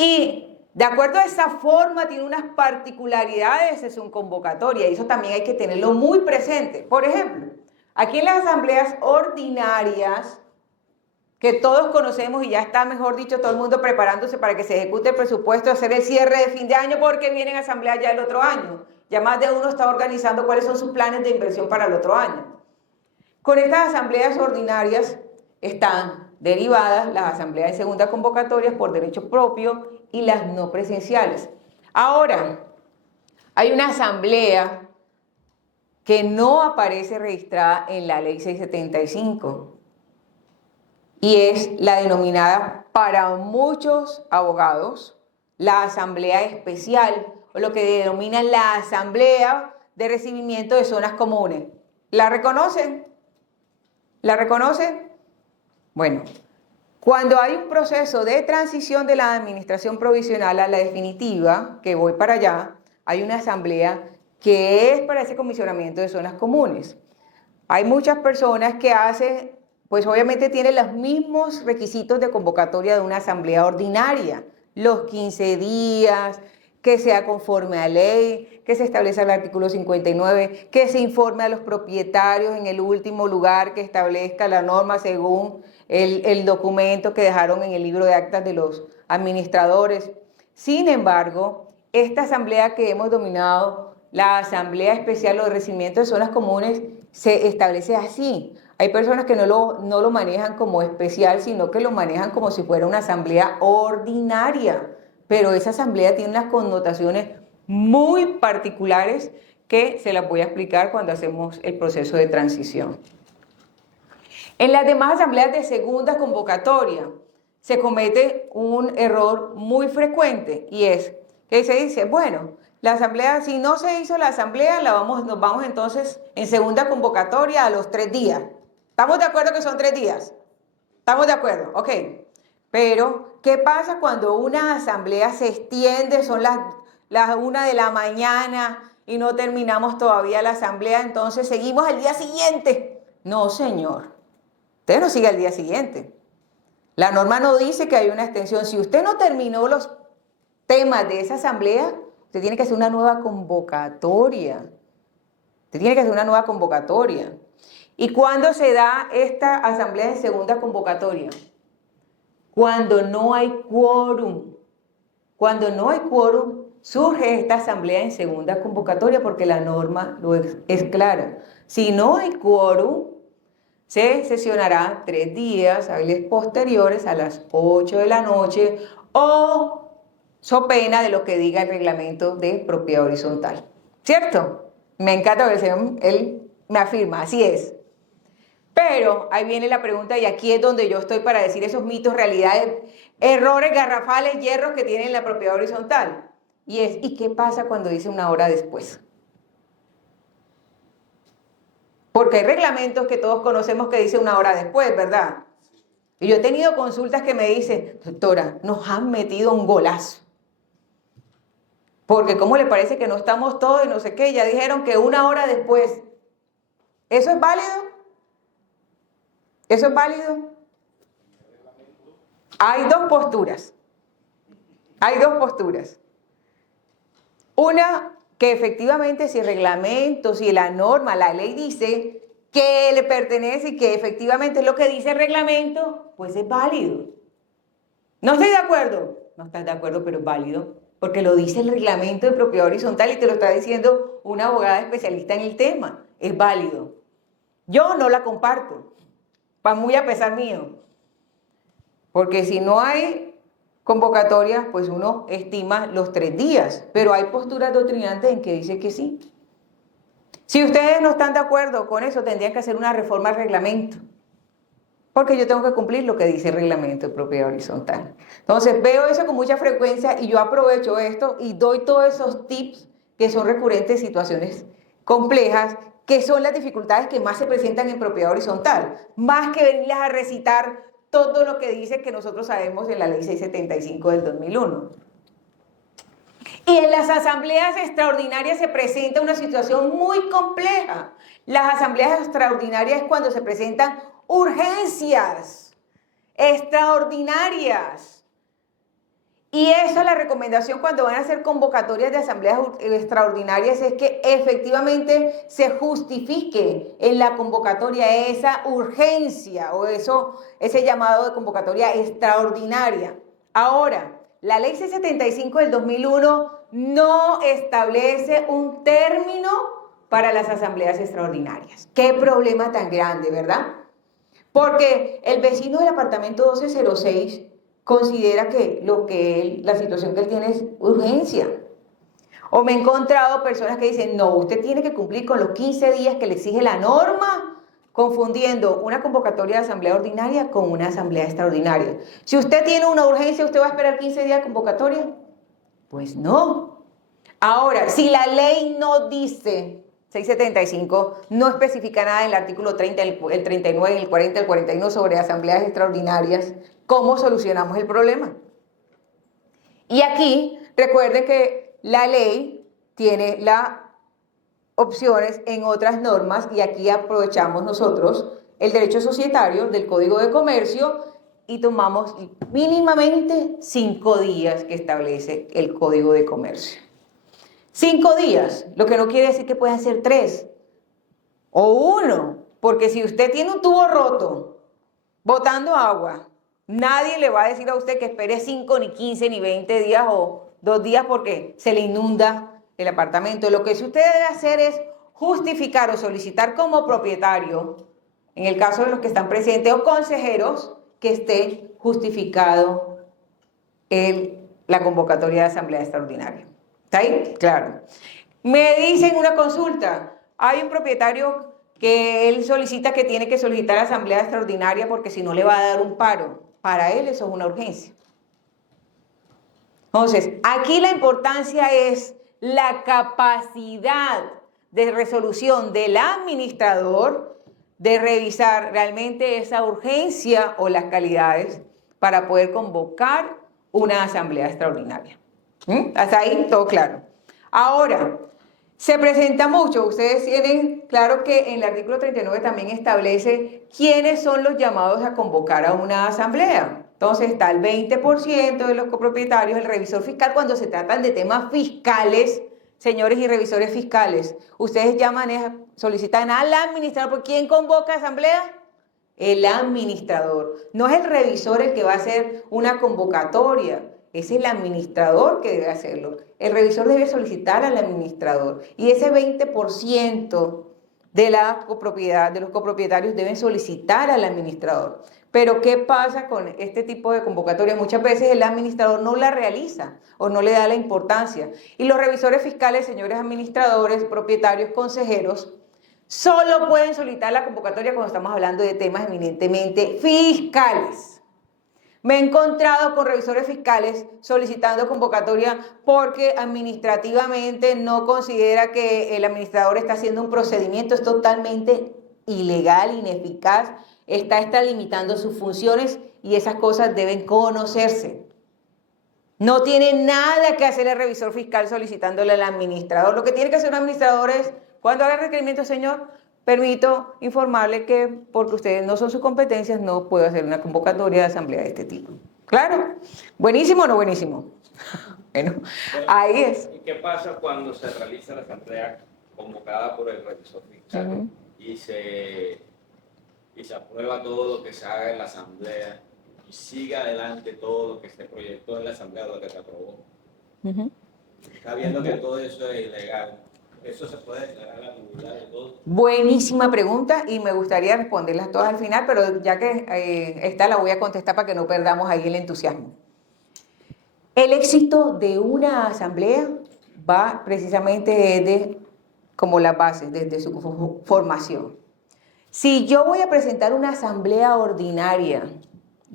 Y de acuerdo a esa forma tiene unas particularidades en su convocatoria y eso también hay que tenerlo muy presente. Por ejemplo, aquí en las asambleas ordinarias, que todos conocemos y ya está, mejor dicho, todo el mundo preparándose para que se ejecute el presupuesto, hacer el cierre de fin de año porque vienen asambleas ya el otro año. Ya más de uno está organizando cuáles son sus planes de inversión para el otro año. Con estas asambleas ordinarias están derivadas las asambleas de segunda convocatoria por derecho propio y las no presenciales. Ahora, hay una asamblea que no aparece registrada en la ley 675 y es la denominada para muchos abogados la asamblea especial o lo que denominan la asamblea de recibimiento de zonas comunes. ¿La reconocen? ¿La reconocen? Bueno, cuando hay un proceso de transición de la administración provisional a la definitiva, que voy para allá, hay una asamblea que es para ese comisionamiento de zonas comunes. Hay muchas personas que hacen, pues obviamente tienen los mismos requisitos de convocatoria de una asamblea ordinaria, los 15 días, que sea conforme a ley, que se establezca el artículo 59, que se informe a los propietarios en el último lugar que establezca la norma según el documento que dejaron en el libro de actas de los administradores. Sin embargo, esta asamblea que hemos dominado, la Asamblea Especial o de Recibimiento de Zonas Comunes, se establece así. Hay personas que no lo manejan como especial, sino que lo manejan como si fuera una asamblea ordinaria. Pero esa asamblea tiene unas connotaciones muy particulares que se las voy a explicar cuando hacemos el proceso de transición. En las demás asambleas de segunda convocatoria se comete un error muy frecuente y es que se dice, bueno, la asamblea, si no se hizo la asamblea, nos vamos entonces en segunda convocatoria a los 3 días. ¿Estamos de acuerdo que son 3 días? ¿Estamos de acuerdo? Ok. Pero, ¿qué pasa cuando una asamblea se extiende? Son las 1 de la mañana y no terminamos todavía la asamblea, entonces seguimos el día siguiente. No, señor. Usted no sigue el día siguiente. La norma no dice que hay una extensión. Si usted no terminó los temas de esa asamblea, usted tiene que hacer una nueva convocatoria. Usted tiene que hacer una nueva convocatoria. ¿Y cuándo se da esta asamblea de segunda convocatoria? Cuando no hay quórum. Cuando no hay quórum, surge esta asamblea en segunda convocatoria porque la norma es clara. Si no hay quórum, se sesionará 3 días hábiles posteriores a las 8 de la noche o so pena de lo que diga el reglamento de propiedad horizontal. ¿Cierto? Me encanta que él me afirma, así es. Pero ahí viene la pregunta y aquí es donde yo estoy para decir esos mitos, realidades, errores garrafales, hierros que tiene la propiedad horizontal. ¿Y qué pasa cuando dice 1 hora después? Porque hay reglamentos que todos conocemos que dice 1 hora después, ¿verdad? Y yo he tenido consultas que me dicen, doctora, nos han metido un golazo. Porque ¿cómo le parece que no estamos todos y no sé qué? Ya dijeron que 1 hora después. ¿Eso es válido? ¿Eso es válido? Hay 2 posturas. Hay 2 posturas. Una, que efectivamente si el reglamento, si la norma, la ley dice que le pertenece y que efectivamente es lo que dice el reglamento, pues es válido. ¿No estoy de acuerdo? No estás de acuerdo, pero es válido. Porque lo dice el reglamento de propiedad horizontal y te lo está diciendo una abogada especialista en el tema. Es válido. Yo no la comparto. Muy a pesar mío, porque si no hay convocatoria, pues uno estima los 3 días, pero hay posturas doctrinantes en que dice que sí. Si ustedes no están de acuerdo con eso, tendrían que hacer una reforma al reglamento, porque yo tengo que cumplir lo que dice el reglamento de propiedad horizontal. Entonces veo eso con mucha frecuencia y yo aprovecho esto y doy todos esos tips que son recurrentes en situaciones complejas, que son las dificultades que más se presentan en propiedad horizontal, más que venirles a recitar todo lo que dice que nosotros sabemos en la ley 675 del 2001. Y en las asambleas extraordinarias se presenta una situación muy compleja. Las asambleas extraordinarias es cuando se presentan urgencias extraordinarias. Y esa es la recomendación cuando van a hacer convocatorias de asambleas extraordinarias, es que efectivamente se justifique en la convocatoria esa urgencia o ese llamado de convocatoria extraordinaria. Ahora, la ley 675 del 2001 no establece un término para las asambleas extraordinarias. Qué problema tan grande, ¿verdad? Porque el vecino del apartamento 1206 considera que la situación que él tiene es urgencia. O me he encontrado personas que dicen, no, usted tiene que cumplir con los 15 días que le exige la norma, confundiendo una convocatoria de asamblea ordinaria con una asamblea extraordinaria. Si usted tiene una urgencia, ¿usted va a esperar 15 días de convocatoria? Pues no. Ahora, si la ley no dice, 675, no especifica nada en el artículo 30, el 39, el 40, el 41 sobre asambleas extraordinarias, ¿cómo solucionamos el problema? Y aquí, recuerden que la ley tiene las opciones en otras normas y aquí aprovechamos nosotros el derecho societario del Código de Comercio y tomamos mínimamente 5 días que establece el Código de Comercio. 5 días, lo que no quiere decir que puedan ser 3 o 1, porque si usted tiene un tubo roto botando agua, nadie le va a decir a usted que espere 5, ni 15, ni 20 días o 2 días porque se le inunda el apartamento. Lo que usted debe hacer es justificar o solicitar como propietario, en el caso de los que están presentes o consejeros, que esté justificado la convocatoria de asamblea extraordinaria. ¿Está ahí? Claro. Me dicen una consulta, hay un propietario que él solicita que tiene que solicitar asamblea extraordinaria porque si no le va a dar un paro. Para él eso es una urgencia. Entonces, aquí la importancia es la capacidad de resolución del administrador de revisar realmente esa urgencia o las calidades para poder convocar una asamblea extraordinaria. Hasta ahí todo claro. Ahora, se presenta mucho, ustedes tienen claro que en el artículo 39 también establece quiénes son los llamados a convocar a una asamblea. Entonces está el 20% de los copropietarios, el revisor fiscal, cuando se tratan de temas fiscales, señores y revisores fiscales, ustedes solicitan al administrador. ¿Por quién convoca a asamblea? El administrador. No es el revisor el que va a hacer una convocatoria. Es el administrador que debe hacerlo. El revisor debe solicitar al administrador. Y ese 20% de la copropiedad, de los copropietarios deben solicitar al administrador. Pero ¿qué pasa con este tipo de convocatoria? Muchas veces el administrador no la realiza o no le da la importancia. Y los revisores fiscales, señores administradores, propietarios, consejeros, solo pueden solicitar la convocatoria cuando estamos hablando de temas eminentemente fiscales. Me he encontrado con revisores fiscales solicitando convocatoria porque administrativamente no considera que el administrador está haciendo un procedimiento. Es totalmente ilegal, ineficaz, está limitando sus funciones y esas cosas deben conocerse. No tiene nada que hacer el revisor fiscal solicitándole al administrador. Lo que tiene que hacer un administrador es, cuando haga el requerimiento, señor, permito informarle que porque ustedes no son sus competencias, no puedo hacer una convocatoria de asamblea de este tipo. ¿Claro? ¿Buenísimo o no buenísimo? Bueno, ahí es. ¿Y qué pasa cuando se realiza la asamblea convocada por el revisor fiscal y se aprueba todo lo que se haga en la asamblea y sigue adelante todo lo que se proyectó en la asamblea, lo que se aprobó? Está viendo que todo eso es ilegal. ¿Eso se puede declarar la nulidad de todo? Buenísima pregunta y me gustaría responderlas todas al final, pero ya que esta la voy a contestar para que no perdamos ahí el entusiasmo. El éxito de una asamblea va precisamente desde como las bases, desde su formación. Si yo voy a presentar una asamblea ordinaria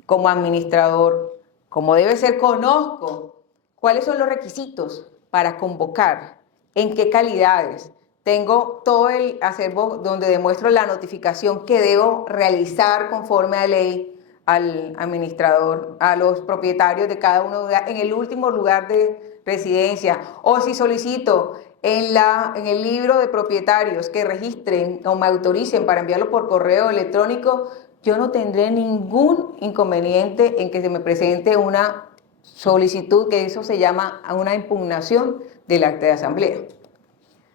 como administrador, como debe ser, conozco cuáles son los requisitos para convocar, en qué calidades. Tengo todo el acervo donde demuestro la notificación que debo realizar conforme a ley al administrador, a los propietarios de cada uno en el último lugar de residencia. O si solicito en el libro de propietarios que registren o me autoricen para enviarlo por correo electrónico, yo no tendré ningún inconveniente en que se me presente una solicitud, que eso se llama una impugnación del acta de asamblea.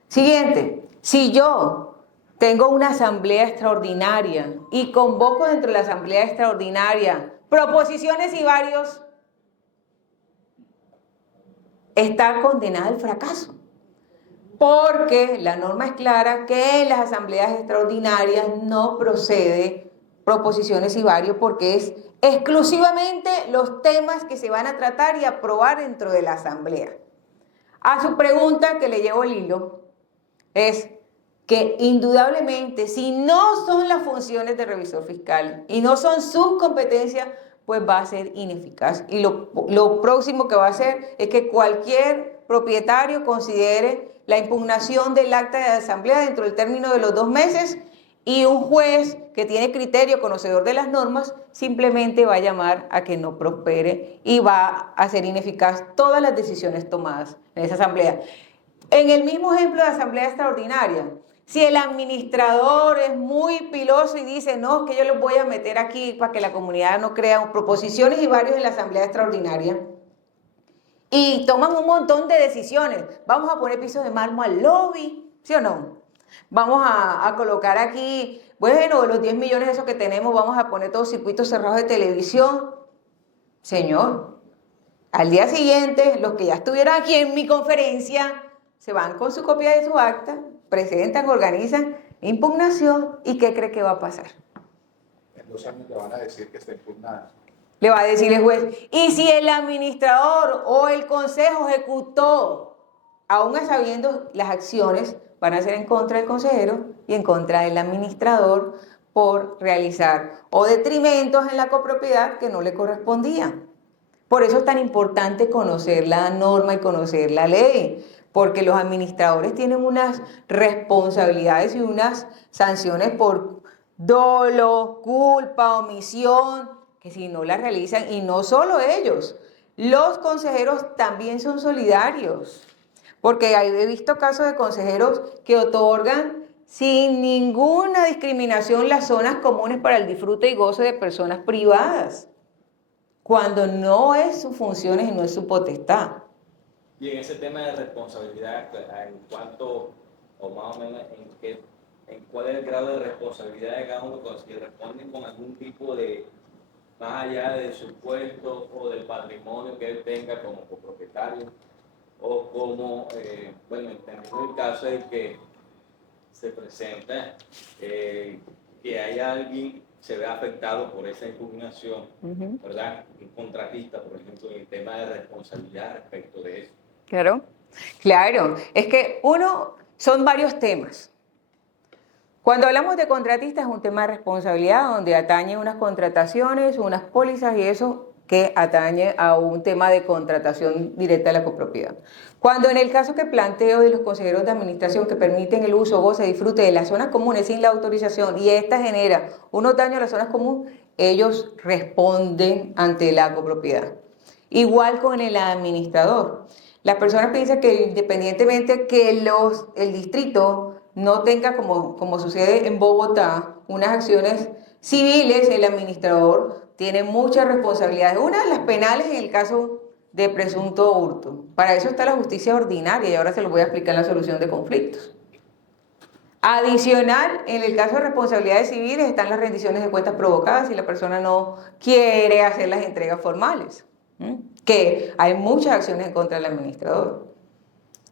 Siguiente, si yo tengo una asamblea extraordinaria y convoco dentro de la asamblea extraordinaria proposiciones y varios, está condenada al fracaso. Porque la norma es clara que en las asambleas extraordinarias no procede proposiciones y varios porque es exclusivamente los temas que se van a tratar y aprobar dentro de la asamblea. A su pregunta, que le llevo el hilo, es que indudablemente si no son las funciones de revisor fiscal y no son sus competencias, pues va a ser ineficaz. Y lo próximo que va a hacer es que cualquier propietario considere la impugnación del acta de asamblea dentro del término de los 2 meses y un juez que tiene criterio, conocedor de las normas, simplemente va a llamar a que no prospere y va a hacer ineficaz todas las decisiones tomadas en esa asamblea. En el mismo ejemplo de asamblea extraordinaria, si el administrador es muy piloso y dice, no, que yo los voy a meter aquí para que la comunidad no crea proposiciones y varios en la asamblea extraordinaria, y toman un montón de decisiones, vamos a poner pisos de mármol al lobby, ¿sí o no? Vamos a colocar aquí, bueno, los 10 millones esos que tenemos, vamos a poner todos circuitos cerrados de televisión. Señor, al día siguiente, los que ya estuvieron aquí en mi conferencia, se van con su copia de su acta, presentan, organizan impugnación, ¿y qué cree que va a pasar? En 2 años le van a decir que está impugnada. Le va a decir el juez, y si el administrador o el consejo ejecutó, aún sabiendo las acciones, van a ser en contra del consejero y en contra del administrador por realizar o detrimentos en la copropiedad que no le correspondían. Por eso es tan importante conocer la norma y conocer la ley, porque los administradores tienen unas responsabilidades y unas sanciones por dolo, culpa, omisión, que si no las realizan, y no solo ellos, los consejeros también son solidarios. Porque he visto casos de consejeros que otorgan sin ninguna discriminación las zonas comunes para el disfrute y goce de personas privadas, cuando no es sus funciones y no es su potestad. Y en ese tema de responsabilidad, en cuanto, o más o menos, en cuál es el grado de responsabilidad de cada uno, si responden con algún tipo de, más allá de su puesto o del patrimonio que él tenga como copropietario, o como, bueno, entendiendo el caso de que se presenta que hay alguien se ve afectado por esa impugnación, ¿verdad? Un contratista, por ejemplo, en el tema de responsabilidad respecto de eso. Claro, claro. Es que son varios temas. Cuando hablamos de contratistas es un tema de responsabilidad donde atañe unas contrataciones, unas pólizas y eso que atañe a un tema de contratación directa de la copropiedad. Cuando en el caso que planteo de los consejeros de administración que permiten el uso, goce, disfrute de las zonas comunes sin la autorización y esta genera unos daños a las zonas comunes, ellos responden ante la copropiedad. Igual con el administrador. Las personas piensan que independientemente que el distrito no tenga, como sucede en Bogotá, unas acciones civiles, el administrador tiene muchas responsabilidades. Una de las penales en el caso de presunto hurto. Para eso está la justicia ordinaria y ahora se lo voy a explicar en la solución de conflictos. Adicional, en el caso de responsabilidades civiles están las rendiciones de cuentas provocadas si la persona no quiere hacer las entregas formales. Que hay muchas acciones en contra del administrador.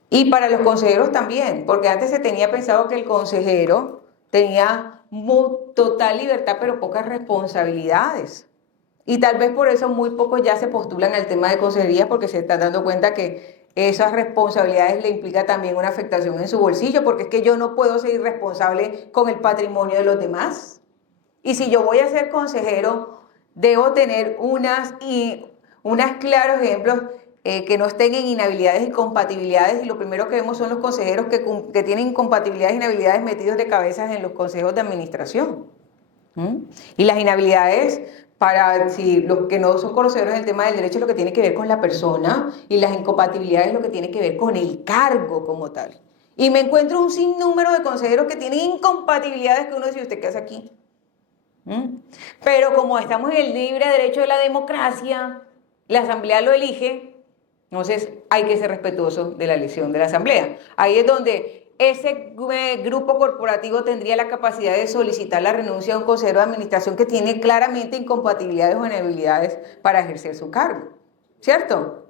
Y para los consejeros también, porque antes se tenía pensado que el consejero tenía total libertad pero pocas responsabilidades. Y tal vez por eso muy pocos ya se postulan al tema de consejería porque se están dando cuenta que esas responsabilidades le implican también una afectación en su bolsillo, porque es que yo no puedo ser irresponsable con el patrimonio de los demás. Y si yo voy a ser consejero, debo tener unos claros ejemplos que no estén en inhabilidades y compatibilidades, y lo primero que vemos son los consejeros que tienen incompatibilidades e inhabilidades metidos de cabezas en los consejos de administración. Y las inhabilidades, para si los que no son conocedores del tema del derecho, es lo que tiene que ver con la persona, y las incompatibilidades es lo que tiene que ver con el cargo como tal. Y me encuentro un sinnúmero de consejeros que tienen incompatibilidades que uno dice, ¿usted qué hace aquí? Pero como estamos en el libre derecho de la democracia, la asamblea lo elige, entonces hay que ser respetuoso de la elección de la asamblea. Ahí es donde ese grupo corporativo tendría la capacidad de solicitar la renuncia de un consejero de administración que tiene claramente incompatibilidades o inhabilidades para ejercer su cargo, ¿cierto?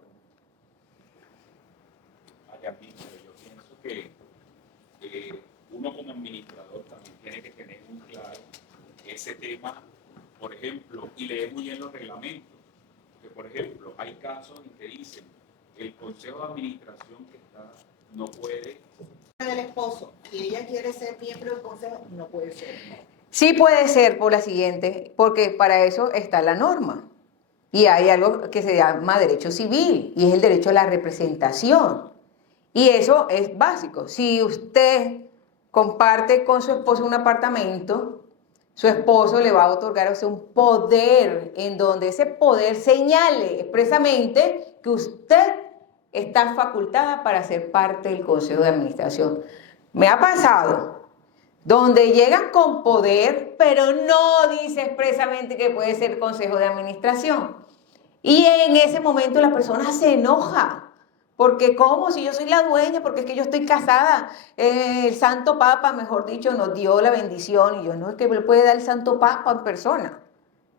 Yo pienso que uno como administrador también tiene que tener muy claro ese tema, por ejemplo, y leer muy bien los reglamentos. Que, por ejemplo, hay casos en que dicen el consejo de administración que está no puede. Del esposo, si ella quiere ser miembro del consejo, no puede ser. Sí puede ser por la siguiente, porque para eso está la norma. Y hay algo que se llama derecho civil, y es el derecho a la representación. Y eso es básico. Si usted comparte con su esposo un apartamento, su esposo le va a otorgar a usted un poder en donde ese poder señale expresamente que usted está facultada para ser parte del consejo de administración. Me ha pasado donde llegan con poder, pero no dice expresamente que puede ser consejo de administración. Y en ese momento la persona se enoja. Porque ¿cómo? Si yo soy la dueña, porque es que yo estoy casada. El Santo Papa, mejor dicho, nos dio la bendición. Y yo no es que le puede dar el Santo Papa en persona.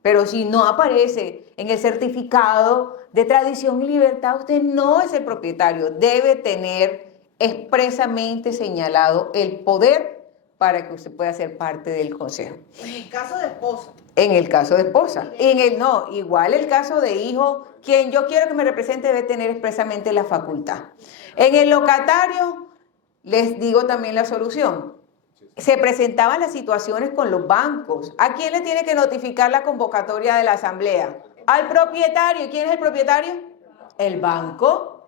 Pero si no aparece en el certificado de tradición y libertad, usted no es el propietario. Debe tener expresamente señalado el poder para que usted pueda ser parte del consejo. En el caso de esposa. En el caso de esposa. Igual el caso de hijo, quien yo quiero que me represente debe tener expresamente la facultad. En el locatario, les digo también la solución. Se presentaban las situaciones con los bancos. ¿A quién le tiene que notificar la convocatoria de la asamblea? Al propietario. ¿Y quién es el propietario? El banco.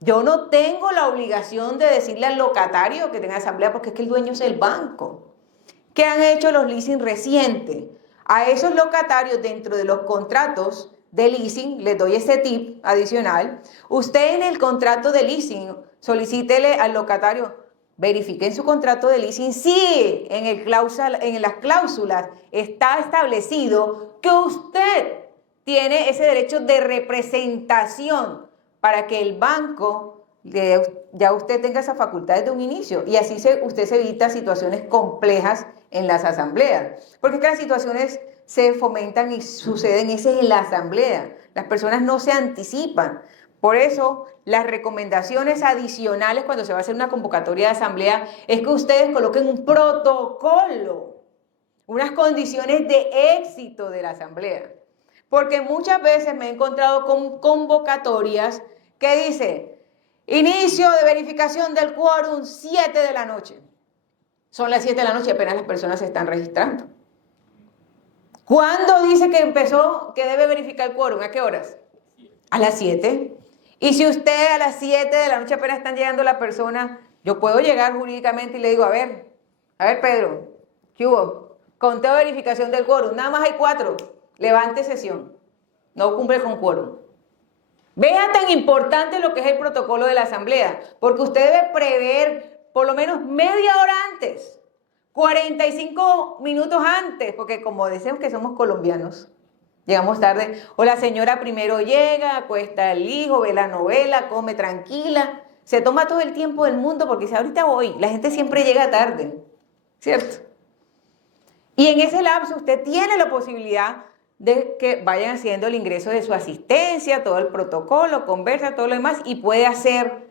Yo no tengo la obligación de decirle al locatario que tenga asamblea porque es que el dueño es el banco. ¿Qué han hecho los leasing recientes? A esos locatarios dentro de los contratos de leasing, les doy este tip adicional. Usted en el contrato de leasing, solicítele al locatario, verifique en su contrato de leasing si en las cláusulas está establecido que usted tiene ese derecho de representación para que el banco ya usted tenga esa facultad desde un inicio y así usted se evita situaciones complejas en las asambleas, porque es que las situaciones se fomentan y suceden en la asamblea, las personas no se anticipan. Por eso las recomendaciones adicionales cuando se va a hacer una convocatoria de asamblea es que ustedes coloquen un protocolo, unas condiciones de éxito de la asamblea, porque muchas veces me he encontrado con convocatorias que dice inicio de verificación del quórum 7 de la noche. Son las 7 de la noche y apenas las personas se están registrando. ¿Cuándo dice que empezó, que debe verificar el quórum? ¿A qué horas? A las 7. Y si usted a las 7 de la noche apenas están llegando la persona, yo puedo llegar jurídicamente y le digo, a ver Pedro, ¿qué hubo? Conteo de verificación del quórum, nada más hay 4, levante sesión, no cumple con quórum. Vea tan importante lo que es el protocolo de la asamblea, porque usted debe prever por lo menos media hora antes, 45 minutos antes, porque como decimos que somos colombianos, llegamos tarde, o la señora primero llega, acuesta al hijo, ve la novela, come tranquila, se toma todo el tiempo del mundo porque dice, ahorita voy, la gente siempre llega tarde, ¿cierto? Y en ese lapso usted tiene la posibilidad de que vayan haciendo el ingreso de su asistencia, todo el protocolo, conversa, todo lo demás, y puede hacer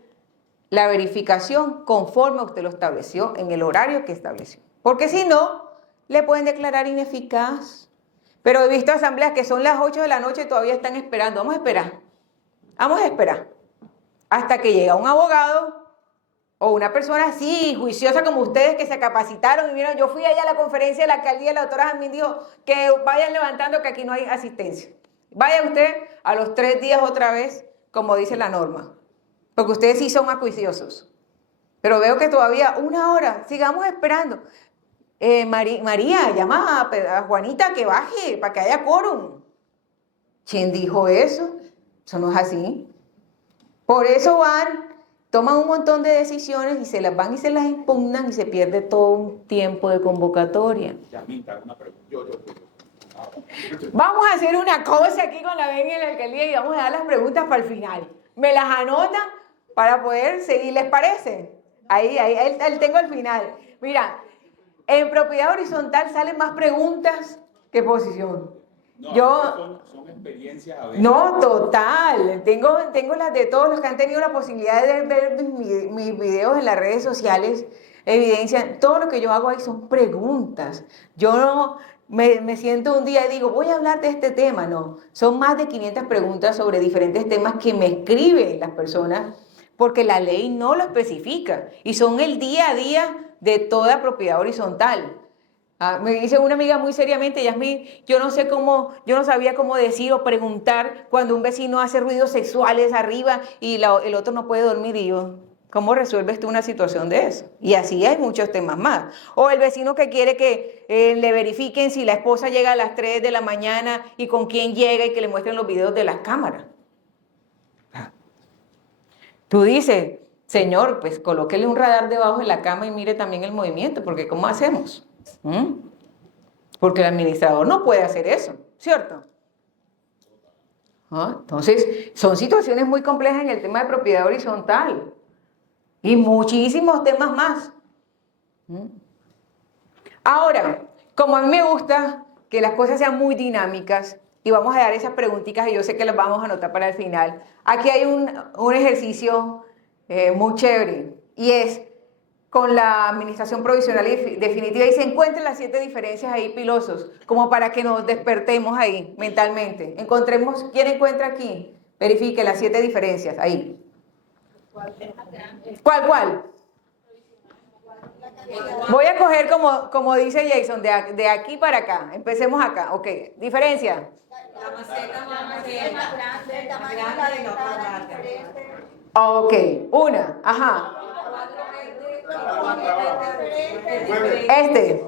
la verificación conforme usted lo estableció en el horario que estableció. Porque si no, le pueden declarar ineficaz. Pero he visto asambleas que son las 8 de la noche y todavía están esperando. Vamos a esperar hasta que llega un abogado o una persona así, juiciosa como ustedes, que se capacitaron y vieron. Yo fui allá a la conferencia de la alcaldía y la doctora Jamín dijo que vayan levantando que aquí no hay asistencia. Vaya usted a los 3 días otra vez, como dice la norma. Porque ustedes sí son acuiciosos. Pero veo que todavía 1 hora, sigamos esperando. María, llama a Juanita que baje para que haya quórum. ¿Quién dijo eso? Eso no es así. Por eso toman un montón de decisiones y se las van y se las impugnan y se pierde todo un tiempo de convocatoria. Yasmín, te hago una pregunta. Yo. Vamos a hacer una cosa aquí con la venia de la alcaldía y vamos a dar las preguntas para el final. Me las anotan para poder seguir, ¿les parece? Ahí tengo el final. Mira, en propiedad horizontal salen más preguntas que posición. No, son experiencias a veces. No, total. Tengo las de todos los que han tenido la posibilidad de ver mis videos en las redes sociales. Evidencian, todo lo que yo hago ahí son preguntas. Yo no me siento un día y digo, voy a hablar de este tema. No, son más de 500 preguntas sobre diferentes temas que me escriben las personas porque la ley no lo especifica y son el día a día de toda propiedad horizontal. Me dice una amiga muy seriamente, Yasmín, yo no sabía cómo decir o preguntar cuando un vecino hace ruidos sexuales arriba y el otro no puede dormir. Y yo, ¿Cómo resuelves tú una situación de eso? Y así hay muchos temas más. O el vecino que quiere que le verifiquen si la esposa llega a las 3 de la mañana y con quién llega y que le muestren los videos de las cámaras. Tú dices, señor, pues colóquele un radar debajo de la cama y mire también el movimiento, porque ¿cómo hacemos? Porque el administrador no puede hacer eso, ¿cierto? Entonces, son situaciones muy complejas en el tema de propiedad horizontal. Y muchísimos temas más. Ahora, como a mí me gusta que las cosas sean muy dinámicas, y vamos a dar esas preguntitas y yo sé que las vamos a anotar para el final, aquí hay un ejercicio muy chévere, y es con la administración provisional y definitiva, y se encuentran las 7 diferencias ahí, pilosos, como para que nos despertemos ahí mentalmente. Encontremos, ¿quién encuentra aquí? Verifique las 7 diferencias, ahí. ¿Cuál? Voy a coger como dice Jason, de aquí para acá. Empecemos acá. Ok, diferencia. La maceta más grande, el tamaño de la ventana diferente. Ok, una, ajá. Este.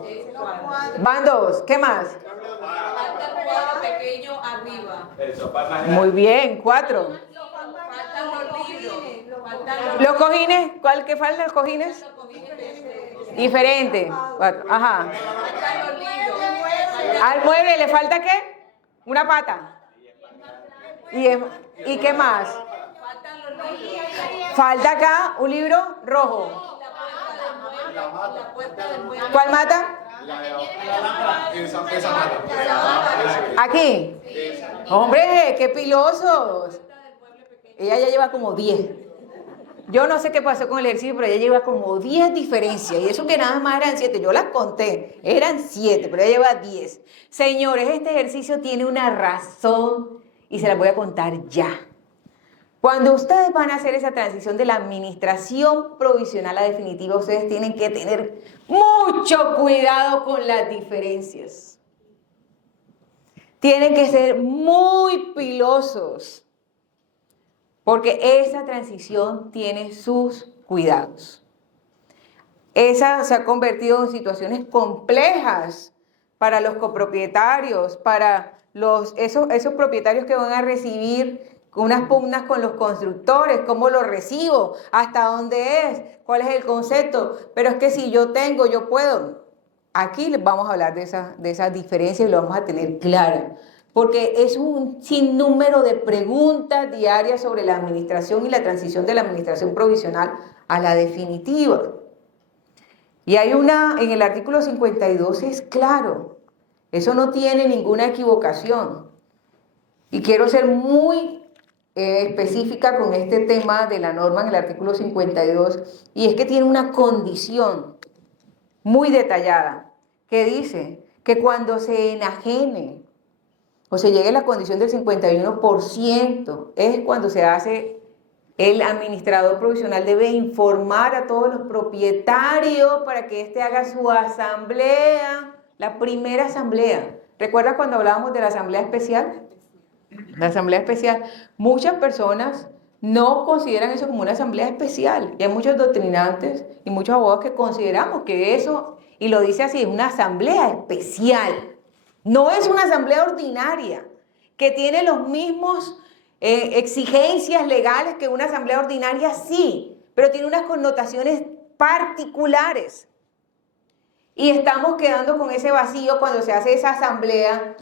Van 2, ¿qué más? Falta el cuadro pequeño arriba. El sofá más Muy bien, 4. Faltan los libros. Faltan ¿Los cojines? ¿Cuál que falta? ¿Los cojines? Diferente. 4, ajá. los libros. ¿Al mueble le falta qué? Una pata. ¿Y qué más? Faltan los libros. Falta acá un libro rojo. La puerta del mueble. ¿Cuál mata? Esa mata. Aquí. Hombre, qué pilosos. Ella ya lleva como 10. Yo no sé qué pasó con el ejercicio, pero ella lleva como 10 diferencias. Y eso que nada más eran 7. Yo las conté. Eran 7, pero ella lleva 10. Señores, este ejercicio tiene una razón y se la voy a contar ya. Cuando ustedes van a hacer esa transición de la administración provisional a definitiva, ustedes tienen que tener mucho cuidado con las diferencias. Tienen que ser muy pilosos, porque esa transición tiene sus cuidados. Esa se ha convertido en situaciones complejas para los copropietarios, para esos propietarios que van a recibir unas pugnas con los constructores, cómo lo recibo, hasta dónde es, cuál es el concepto, pero es que si yo tengo, yo puedo. Aquí les vamos a hablar de esas diferencias y lo vamos a tener claro, porque es un sinnúmero de preguntas diarias sobre la administración y la transición de la administración provisional a la definitiva. Y hay en el artículo 52 es claro, eso no tiene ninguna equivocación. Y quiero ser muy específica con este tema de la norma en el artículo 52, y es que tiene una condición muy detallada que dice que cuando se enajene o se llegue a la condición del 51%, es cuando se hace, el administrador provisional debe informar a todos los propietarios para que éste haga su asamblea, la primera asamblea. ¿Recuerdas cuando hablábamos de la asamblea especial? La asamblea especial, muchas personas no consideran eso como una asamblea especial, y hay muchos doctrinantes y muchos abogados que consideramos que eso, y lo dice así, es una asamblea especial, no es una asamblea ordinaria, que tiene los mismos exigencias legales que una asamblea ordinaria, sí, pero tiene unas connotaciones particulares, y estamos quedando con ese vacío cuando se hace esa asamblea,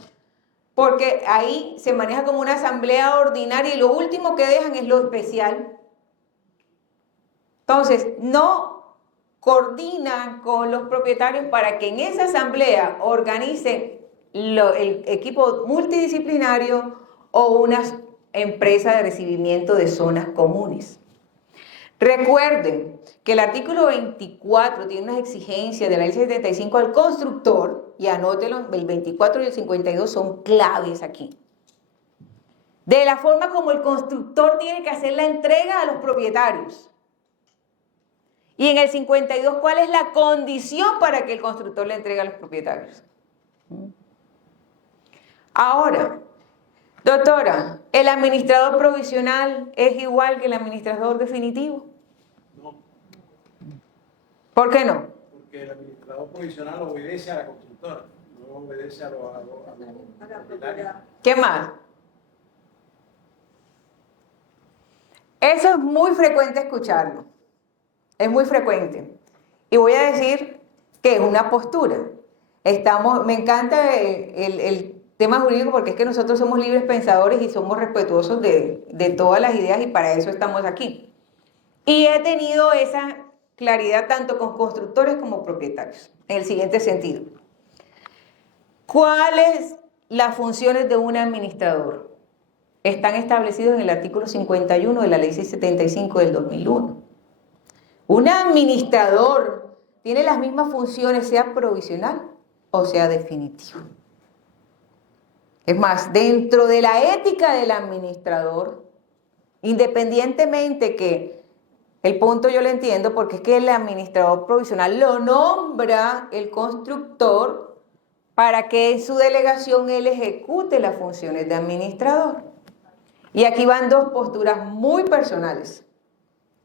porque ahí se maneja como una asamblea ordinaria y lo último que dejan es lo especial. Entonces, no coordinan con los propietarios para que en esa asamblea organicen el equipo multidisciplinario o una empresa de recibimiento de zonas comunes. Recuerden que el artículo 24 tiene unas exigencias de la ley 75 al constructor, y anótenlo, el 24 y el 52 son claves aquí. De la forma como el constructor tiene que hacer la entrega a los propietarios. Y en el 52, ¿cuál es la condición para que el constructor le entregue a los propietarios? Ahora, doctora, ¿el administrador provisional es igual que el administrador definitivo? No. ¿Por qué no? Porque el administrador provisional obedece a la constructora, no obedece a los propietarios. ¿Qué más? Eso es muy frecuente escucharlo. Es muy frecuente. Y voy a decir que es una postura. Me encanta el tema jurídico porque es que nosotros somos libres pensadores y somos respetuosos de todas las ideas y para eso estamos aquí. Y he tenido esa claridad tanto con constructores como propietarios, en el siguiente sentido. ¿Cuáles las funciones de un administrador? Están establecidos en el artículo 51 de la Ley 675 del 2001. Un administrador tiene las mismas funciones, sea provisional o sea definitivo. Es más, dentro de la ética del administrador, independientemente que el punto yo lo entiendo porque es que el administrador provisional lo nombra el constructor para que en su delegación él ejecute las funciones de administrador. Y aquí van dos posturas muy personales,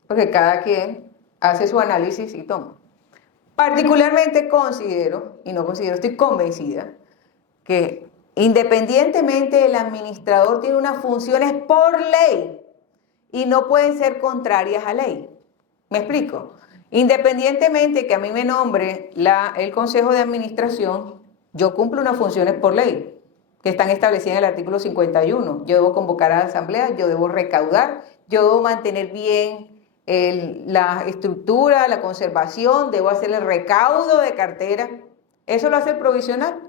porque cada quien hace su análisis y toma. Particularmente considero, y no considero, estoy convencida, que independientemente el administrador tiene unas funciones por ley y no pueden ser contrarias a ley. ¿Me explico? Independientemente que a mí me nombre el Consejo de Administración, yo cumplo unas funciones por ley que están establecidas en el artículo 51. Yo debo convocar a la asamblea, yo debo recaudar, yo debo mantener bien la estructura, la conservación, debo hacer el recaudo de cartera. ¿Eso lo hace el provisional?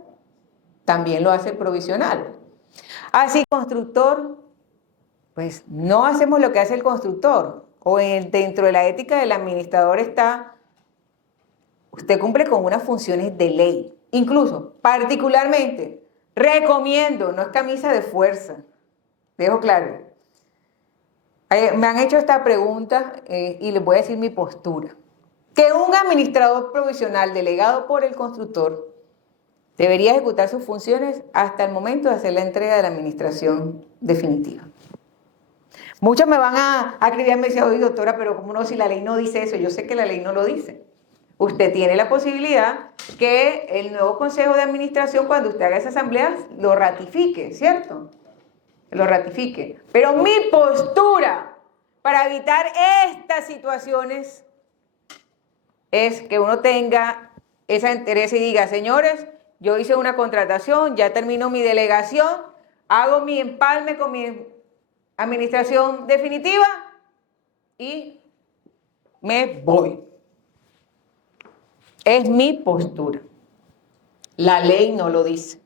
También lo hace el provisional. Así, constructor, pues no hacemos lo que hace el constructor. Dentro de la ética del administrador está, usted cumple con unas funciones de ley. Incluso, particularmente, recomiendo, no es camisa de fuerza, dejo claro. Me han hecho esta pregunta y les voy a decir mi postura. Que un administrador provisional delegado por el constructor debería ejecutar sus funciones hasta el momento de hacer la entrega de la administración definitiva. Muchos me van a acribillar y me dicen, oye doctora, pero ¿cómo no? Si la ley no dice eso. Yo sé que la ley no lo dice. Usted tiene la posibilidad que el nuevo Consejo de Administración, cuando usted haga esa asamblea, lo ratifique, ¿cierto? Lo ratifique. Pero mi postura para evitar estas situaciones es que uno tenga esa interés y diga, señores, yo hice una contratación, ya termino mi delegación, hago mi empalme con mi administración definitiva y me voy. Es mi postura. La ley no lo dice.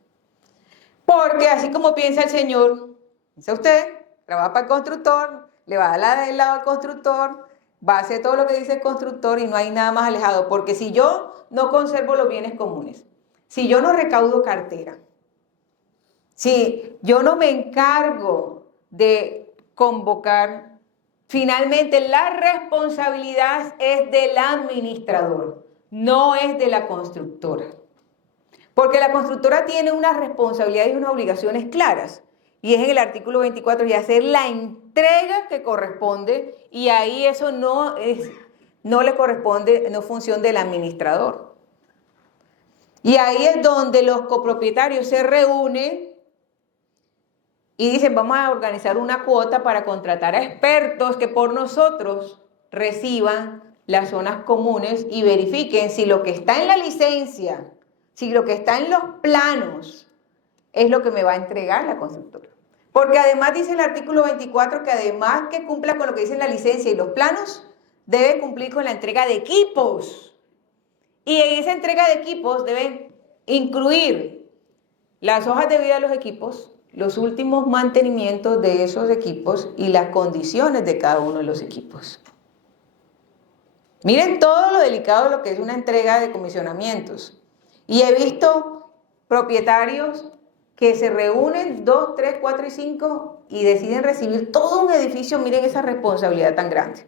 Porque así como piensa el señor, piensa usted, trabaja para el constructor, le va a dar el lado al constructor, va a hacer todo lo que dice el constructor y no hay nada más alejado. Porque si yo no conservo los bienes comunes, si yo no recaudo cartera, si yo no me encargo de convocar, finalmente la responsabilidad es del administrador, no es de la constructora. Porque la constructora tiene unas responsabilidades y unas obligaciones claras. Y es en el artículo 24 de hacer la entrega que corresponde y ahí eso no le corresponde, no es función del administrador. Y ahí es donde los copropietarios se reúnen y dicen, vamos a organizar una cuota para contratar a expertos que por nosotros reciban las zonas comunes y verifiquen si lo que está en la licencia, si lo que está en los planos es lo que me va a entregar la constructora. Porque además dice el artículo 24 que además que cumpla con lo que dice la licencia y los planos, debe cumplir con la entrega de equipos. Y en esa entrega de equipos deben incluir las hojas de vida de los equipos, los últimos mantenimientos de esos equipos y las condiciones de cada uno de los equipos. Miren todo lo delicado de lo que es una entrega de comisionamientos. Y he visto propietarios que se reúnen 2, 3, 4 y 5 y deciden recibir todo un edificio. Miren esa responsabilidad tan grande.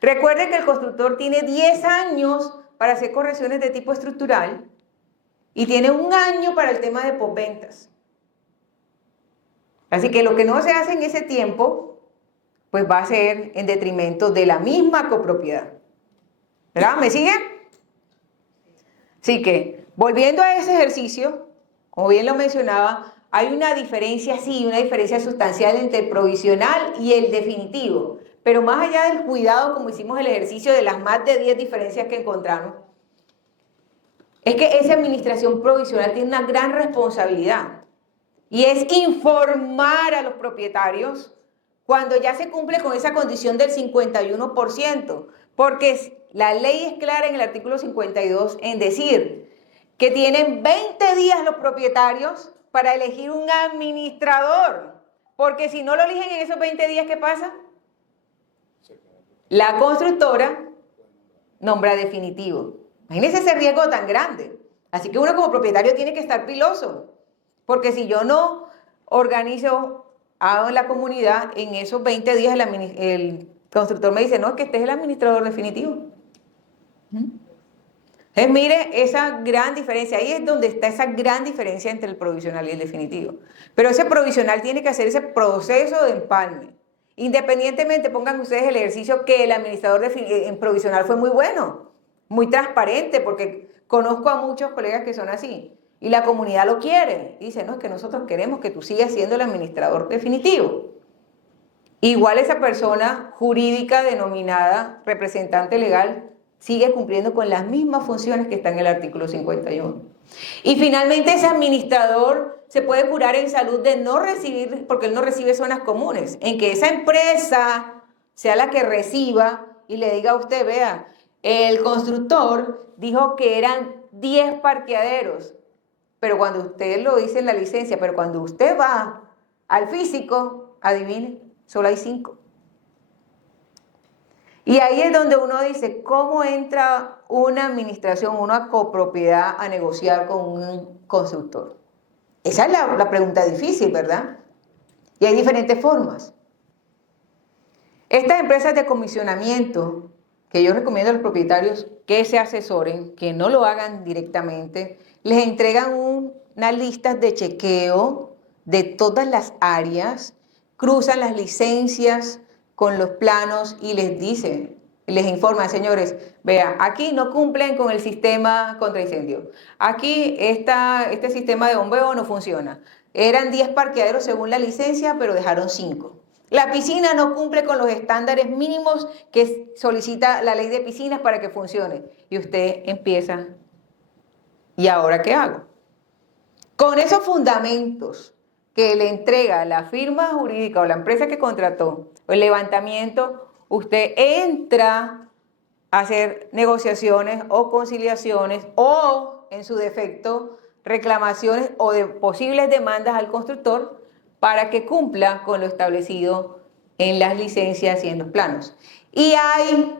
Recuerden que el constructor tiene 10 años para hacer correcciones de tipo estructural y tiene 1 año para el tema de posventas. Así que lo que no se hace en ese tiempo, pues va a ser en detrimento de la misma copropiedad. ¿Verdad? ¿Me siguen? Así que, volviendo a ese ejercicio, como bien lo mencionaba, hay una diferencia, sí, una diferencia sustancial entre el provisional y el definitivo. Pero más allá del cuidado, como hicimos el ejercicio de las más de 10 diferencias que encontramos, es que esa administración provisional tiene una gran responsabilidad. Y es informar a los propietarios cuando ya se cumple con esa condición del 51%. Porque la ley es clara en el artículo 52 en decir que tienen 20 días los propietarios para elegir un administrador. Porque si no lo eligen en esos 20 días, ¿qué pasa? La constructora nombra definitivo. Imagínense ese riesgo tan grande. Así que uno como propietario tiene que estar piloso. Porque si yo no organizo a la comunidad, en esos 20 días el constructor me dice, no, es que este es el administrador definitivo. Entonces, mire esa gran diferencia. Ahí es donde está esa gran diferencia entre el provisional y el definitivo. Pero ese provisional tiene que hacer ese proceso de empalme. Independientemente, pongan ustedes el ejercicio que el administrador en provisional fue muy bueno, muy transparente, porque conozco a muchos colegas que son así. Y la comunidad lo quiere. Y dice, no, es que nosotros queremos que tú sigas siendo el administrador definitivo. Igual esa persona jurídica denominada representante legal sigue cumpliendo con las mismas funciones que está en el artículo 51. Y finalmente ese administrador se puede curar en salud de no recibir, porque él no recibe zonas comunes, en que esa empresa sea la que reciba y le diga a usted, vea, el constructor dijo que eran 10 parqueaderos, pero cuando usted lo dice en la licencia, pero cuando usted va al físico, adivine, solo hay 5. Y ahí es donde uno dice, ¿cómo entra una administración, una copropiedad a negociar con un constructor? Esa es la pregunta difícil, ¿verdad? Y hay diferentes formas. Estas empresas de comisionamiento, que yo recomiendo a los propietarios que se asesoren, que no lo hagan directamente, les entregan unas listas de chequeo de todas las áreas, cruzan las licencias con los planos y les dicen, les informan, señores, vea, aquí no cumplen con el sistema contra incendio. Aquí este sistema de bombeo no funciona. Eran 10 parqueaderos según la licencia, pero dejaron 5. La piscina no cumple con los estándares mínimos que solicita la ley de piscinas para que funcione. Y usted empieza, ¿y ahora qué hago? Con esos fundamentos que le entrega la firma jurídica o la empresa que contrató, o el levantamiento, usted entra a hacer negociaciones o conciliaciones o, en su defecto, reclamaciones o de posibles demandas al constructor para que cumpla con lo establecido en las licencias y en los planos. Y hay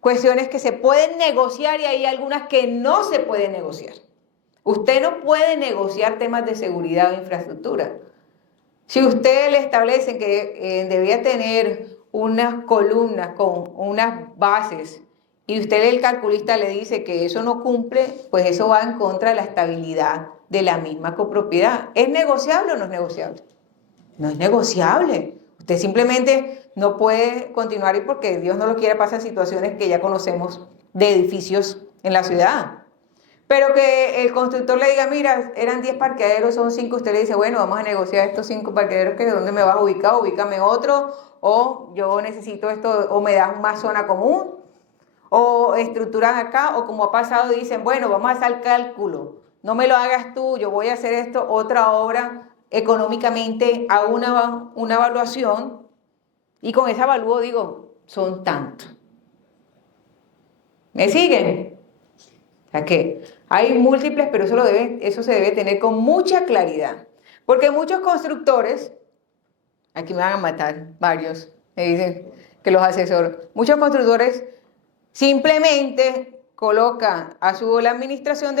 cuestiones que se pueden negociar y hay algunas que no se pueden negociar. Usted no puede negociar temas de seguridad o infraestructura. Si usted le establece que debía tener unas columnas con unas bases y usted, el calculista, le dice que eso no cumple, pues eso va en contra de la estabilidad de la misma copropiedad. ¿Es negociable o no es negociable? No es negociable. Usted simplemente no puede continuar y porque Dios no lo quiere pasan situaciones que ya conocemos de edificios en la ciudad. Pero que el constructor le diga, mira, eran 10 parqueaderos, son 5, usted le dice, bueno, vamos a negociar estos 5 parqueaderos, que ¿dónde me vas a ubicar? Ubícame otro, o yo necesito esto, o me das más zona común, o estructuran acá, o como ha pasado, dicen, bueno, vamos a hacer cálculo, no me lo hagas tú, yo voy a hacer esto, otra obra, económicamente hago una evaluación, y con ese avalúo digo, son tantos. ¿Me siguen? O sea que hay múltiples, pero eso se debe tener con mucha claridad. Porque muchos constructores, aquí me van a matar varios, me dicen que los asesoro, muchos constructores simplemente colocan a la administración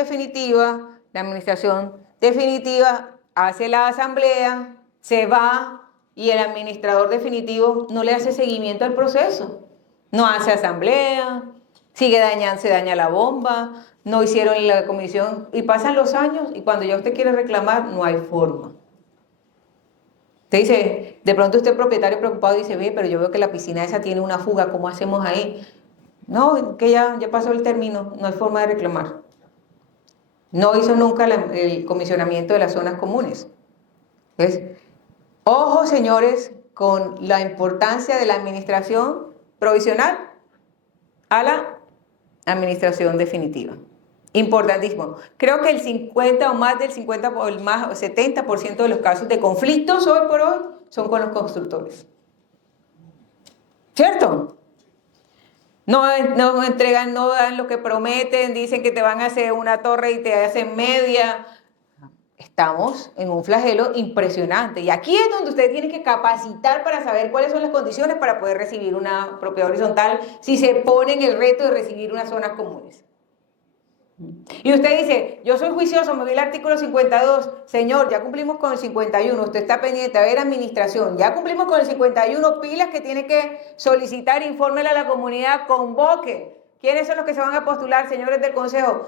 definitiva hace la asamblea, se va y el administrador definitivo no le hace seguimiento al proceso. No hace asamblea, se daña la bomba, no hicieron la comisión y pasan los años y cuando ya usted quiere reclamar no hay forma. Usted dice, de pronto usted propietario preocupado dice, ve, pero yo veo que la piscina esa tiene una fuga, ¿cómo hacemos ahí? No, que ya pasó el término, no hay forma de reclamar. No hizo nunca el comisionamiento de las zonas comunes. Entonces, ojo, señores, con la importancia de la administración provisional a la administración definitiva. Importantísimo. Creo que el 50 o más del 50 o el más 70% de los casos de conflictos hoy por hoy son con los constructores. ¿Cierto? No entregan, no dan lo que prometen, dicen que te van a hacer una torre y te hacen media. Estamos en un flagelo impresionante. Y aquí es donde ustedes tienen que capacitar para saber cuáles son las condiciones para poder recibir una propiedad horizontal si se ponen el reto de recibir unas zonas comunes. Y usted dice, yo soy juicioso, me voy al artículo 52. Señor, ya cumplimos con el 51, usted está pendiente, a ver, administración, ya cumplimos con el 51, pilas que tiene que solicitar, infórmele a la comunidad, convoque. ¿Quiénes son los que se van a postular, señores del consejo?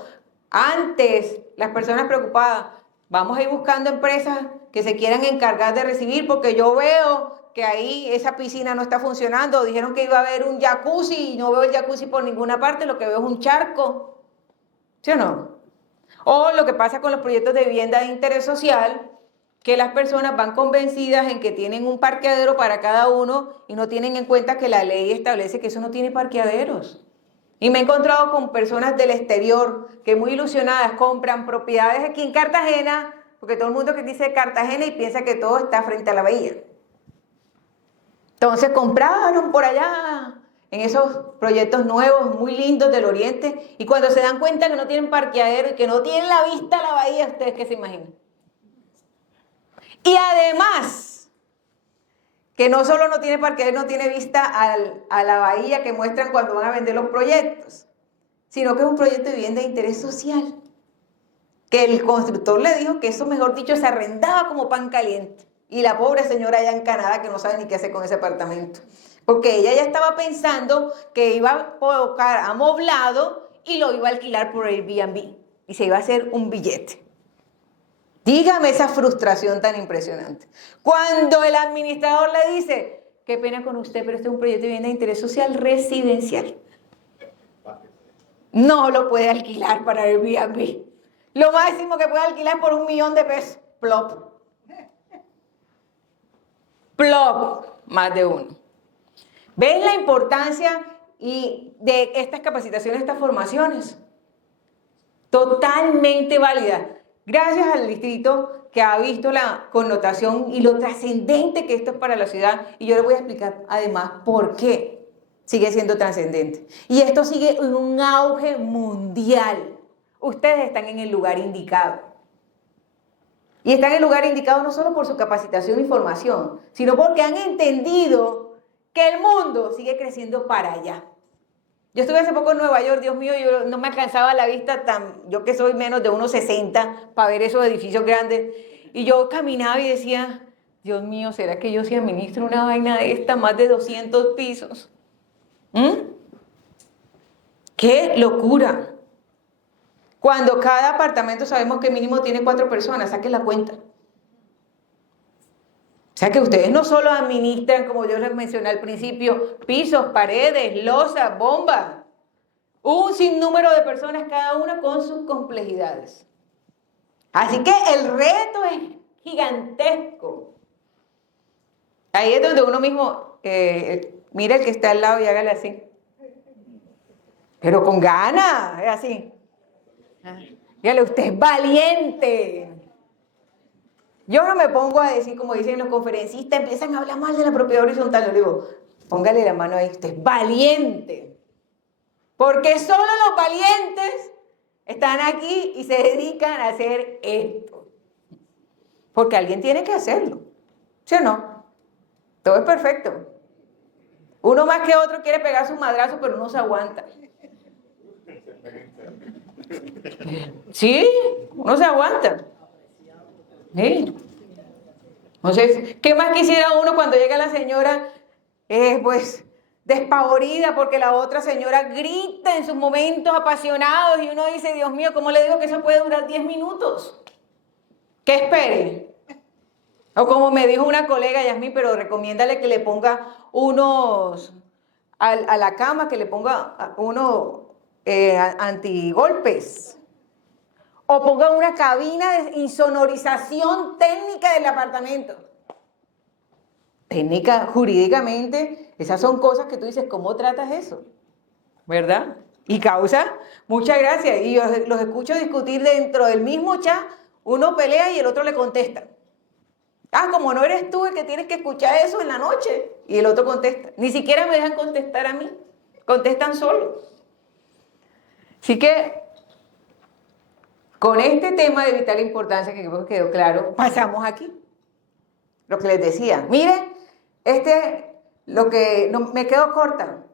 Antes, las personas preocupadas, vamos a ir buscando empresas que se quieran encargar de recibir, porque yo veo que ahí esa piscina no está funcionando, dijeron que iba a haber un jacuzzi y no veo el jacuzzi por ninguna parte, lo que veo es un charco. ¿Sí o no? O lo que pasa con los proyectos de vivienda de interés social, que las personas van convencidas en que tienen un parqueadero para cada uno y no tienen en cuenta que la ley establece que eso no tiene parqueaderos. Y me he encontrado con personas del exterior que muy ilusionadas compran propiedades aquí en Cartagena, porque todo el mundo que dice Cartagena y piensa que todo está frente a la bahía. Entonces compraron por allá en esos proyectos nuevos, muy lindos del oriente, y cuando se dan cuenta que no tienen parqueadero y que no tienen la vista a la bahía, ¿ustedes qué se imaginan? Y además, que no solo no tiene parqueadero, no tiene vista a la bahía que muestran cuando van a vender los proyectos, sino que es un proyecto de vivienda de interés social, que el constructor le dijo que eso, mejor dicho, se arrendaba como pan caliente, y la pobre señora allá en Canadá que no sabe ni qué hacer con ese apartamento. Porque ella ya estaba pensando que iba a colocar amoblado y lo iba a alquilar por Airbnb. Y se iba a hacer un billete. Dígame esa frustración tan impresionante. Cuando el administrador le dice, qué pena con usted, pero este es un proyecto de vivienda de interés social residencial. No lo puede alquilar para Airbnb. Lo máximo que puede alquilar por $1.000.000. Plop. Plop. Más de uno. ¿Ven la importancia de estas capacitaciones, estas formaciones? Totalmente válida. Gracias al distrito que ha visto la connotación y lo trascendente que esto es para la ciudad. Y yo les voy a explicar además por qué sigue siendo trascendente. Y esto sigue en un auge mundial. Ustedes están en el lugar indicado. Y están en el lugar indicado no solo por su capacitación y formación, sino porque han entendido que el mundo sigue creciendo para allá. Yo estuve hace poco en Nueva York, Dios mío, yo no me alcanzaba la vista yo que soy menos de 1,60 para ver esos edificios grandes. Y yo caminaba y decía, Dios mío, ¿será que yo sí administro una vaina de esta, más de 200 pisos? ¡Qué locura! Cuando cada apartamento sabemos que mínimo tiene 4 personas, saquen la cuenta. O sea que ustedes no solo administran, como yo les mencioné al principio, pisos, paredes, losas, bombas. Un sinnúmero de personas, cada una con sus complejidades. Así que el reto es gigantesco. Ahí es donde uno mismo, mira el que está al lado y hágale así. Pero con ganas, es así. Dígale, usted es valiente. Yo no me pongo a decir, como dicen los conferencistas, empiezan a hablar mal de la propiedad horizontal. Yo le digo, póngale la mano ahí, usted es valiente. Porque solo los valientes están aquí y se dedican a hacer esto. Porque alguien tiene que hacerlo. ¿Sí o no? Todo es perfecto. Uno más que otro quiere pegar su madrazo, pero no se aguanta. Sí, uno se aguanta. ¿Sí? Entonces, ¿qué más quisiera uno cuando llega la señora, pues, despavorida porque la otra señora grita en sus momentos apasionados y uno dice, Dios mío, ¿cómo le digo que eso puede durar 10 minutos? ¿Qué espere? O como me dijo una colega, Yasmín, pero recomiéndale que le ponga unos, a la cama, que le ponga unos antigolpes. O pongan una cabina de insonorización técnica del apartamento. Técnica, jurídicamente, esas son cosas que tú dices, ¿cómo tratas eso? ¿Verdad? Y causa mucha gracia. Y yo los escucho discutir dentro del mismo chat, uno pelea y el otro le contesta. Ah, como no eres tú el que tienes que escuchar eso en la noche. Y el otro contesta. Ni siquiera me dejan contestar a mí. Contestan solos. Así que, con este tema de vital importancia, que creo que quedó claro, pasamos aquí. Lo que les decía. Miren, lo que no, me quedo corta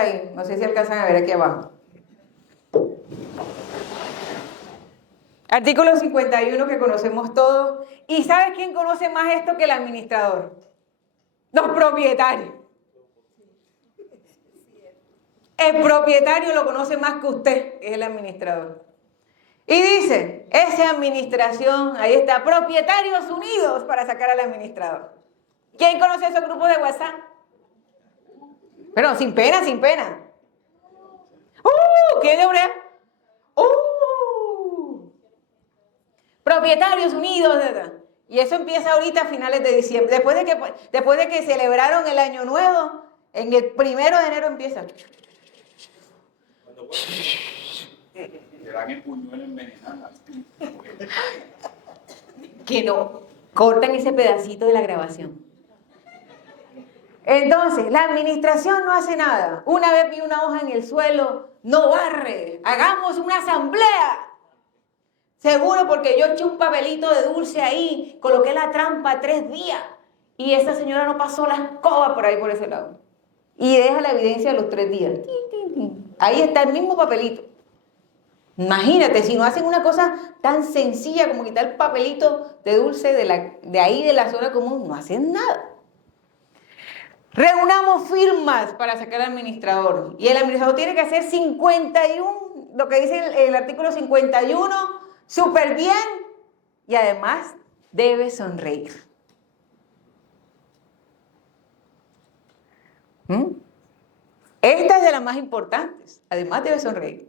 ahí. No sé si alcanzan a ver aquí abajo. Artículo 51 que conocemos todos. ¿Y sabes quién conoce más esto que el administrador? Los propietarios. El propietario lo conoce más que usted, que es el administrador. Y dice, esa administración, ahí está, Propietarios Unidos para sacar al administrador. ¿Quién conoce esos grupos de WhatsApp? Pero sin pena, sin pena. ¿Quién de Urea? Propietarios Unidos, ¿verdad? Y eso empieza ahorita a finales de diciembre. Después de que celebraron el Año Nuevo, en el 1 de enero empieza. Le dan el puñuelo envenenado. Que no, cortan ese pedacito de la grabación. Entonces, la administración no hace nada. Una vez vi una hoja en el suelo, no barre, hagamos una asamblea. Seguro porque yo eché un papelito de dulce ahí, coloqué la trampa 3 días y esa señora no pasó la escoba por ahí, por ese lado. Y deja la evidencia de los 3 días. Ahí está el mismo papelito. Imagínate, si no hacen una cosa tan sencilla como quitar el papelito de dulce de ahí de la zona común, no hacen nada. Reunamos firmas para sacar al administrador. Y el administrador tiene que hacer 51, lo que dice el artículo 51, súper bien. Y además debe sonreír. Esta es de las más importantes. Además debe sonreír.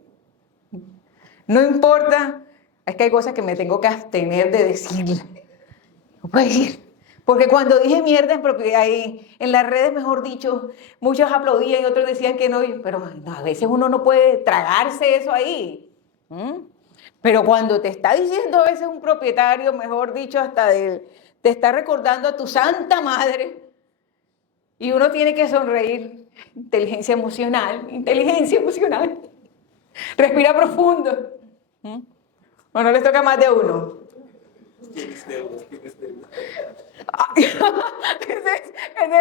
No importa, es que hay cosas que me tengo que abstener de decirle. No puedo decir. Porque cuando dije mierda en propiedad, en las redes, mejor dicho, muchos aplaudían y otros decían que no, pero no, a veces uno no puede tragarse eso ahí. Pero cuando te está diciendo a veces un propietario, mejor dicho, hasta te está recordando a tu santa madre, y uno tiene que sonreír. Inteligencia emocional. Respira profundo. ¿O no les toca más de uno? Tienes deudas. Ese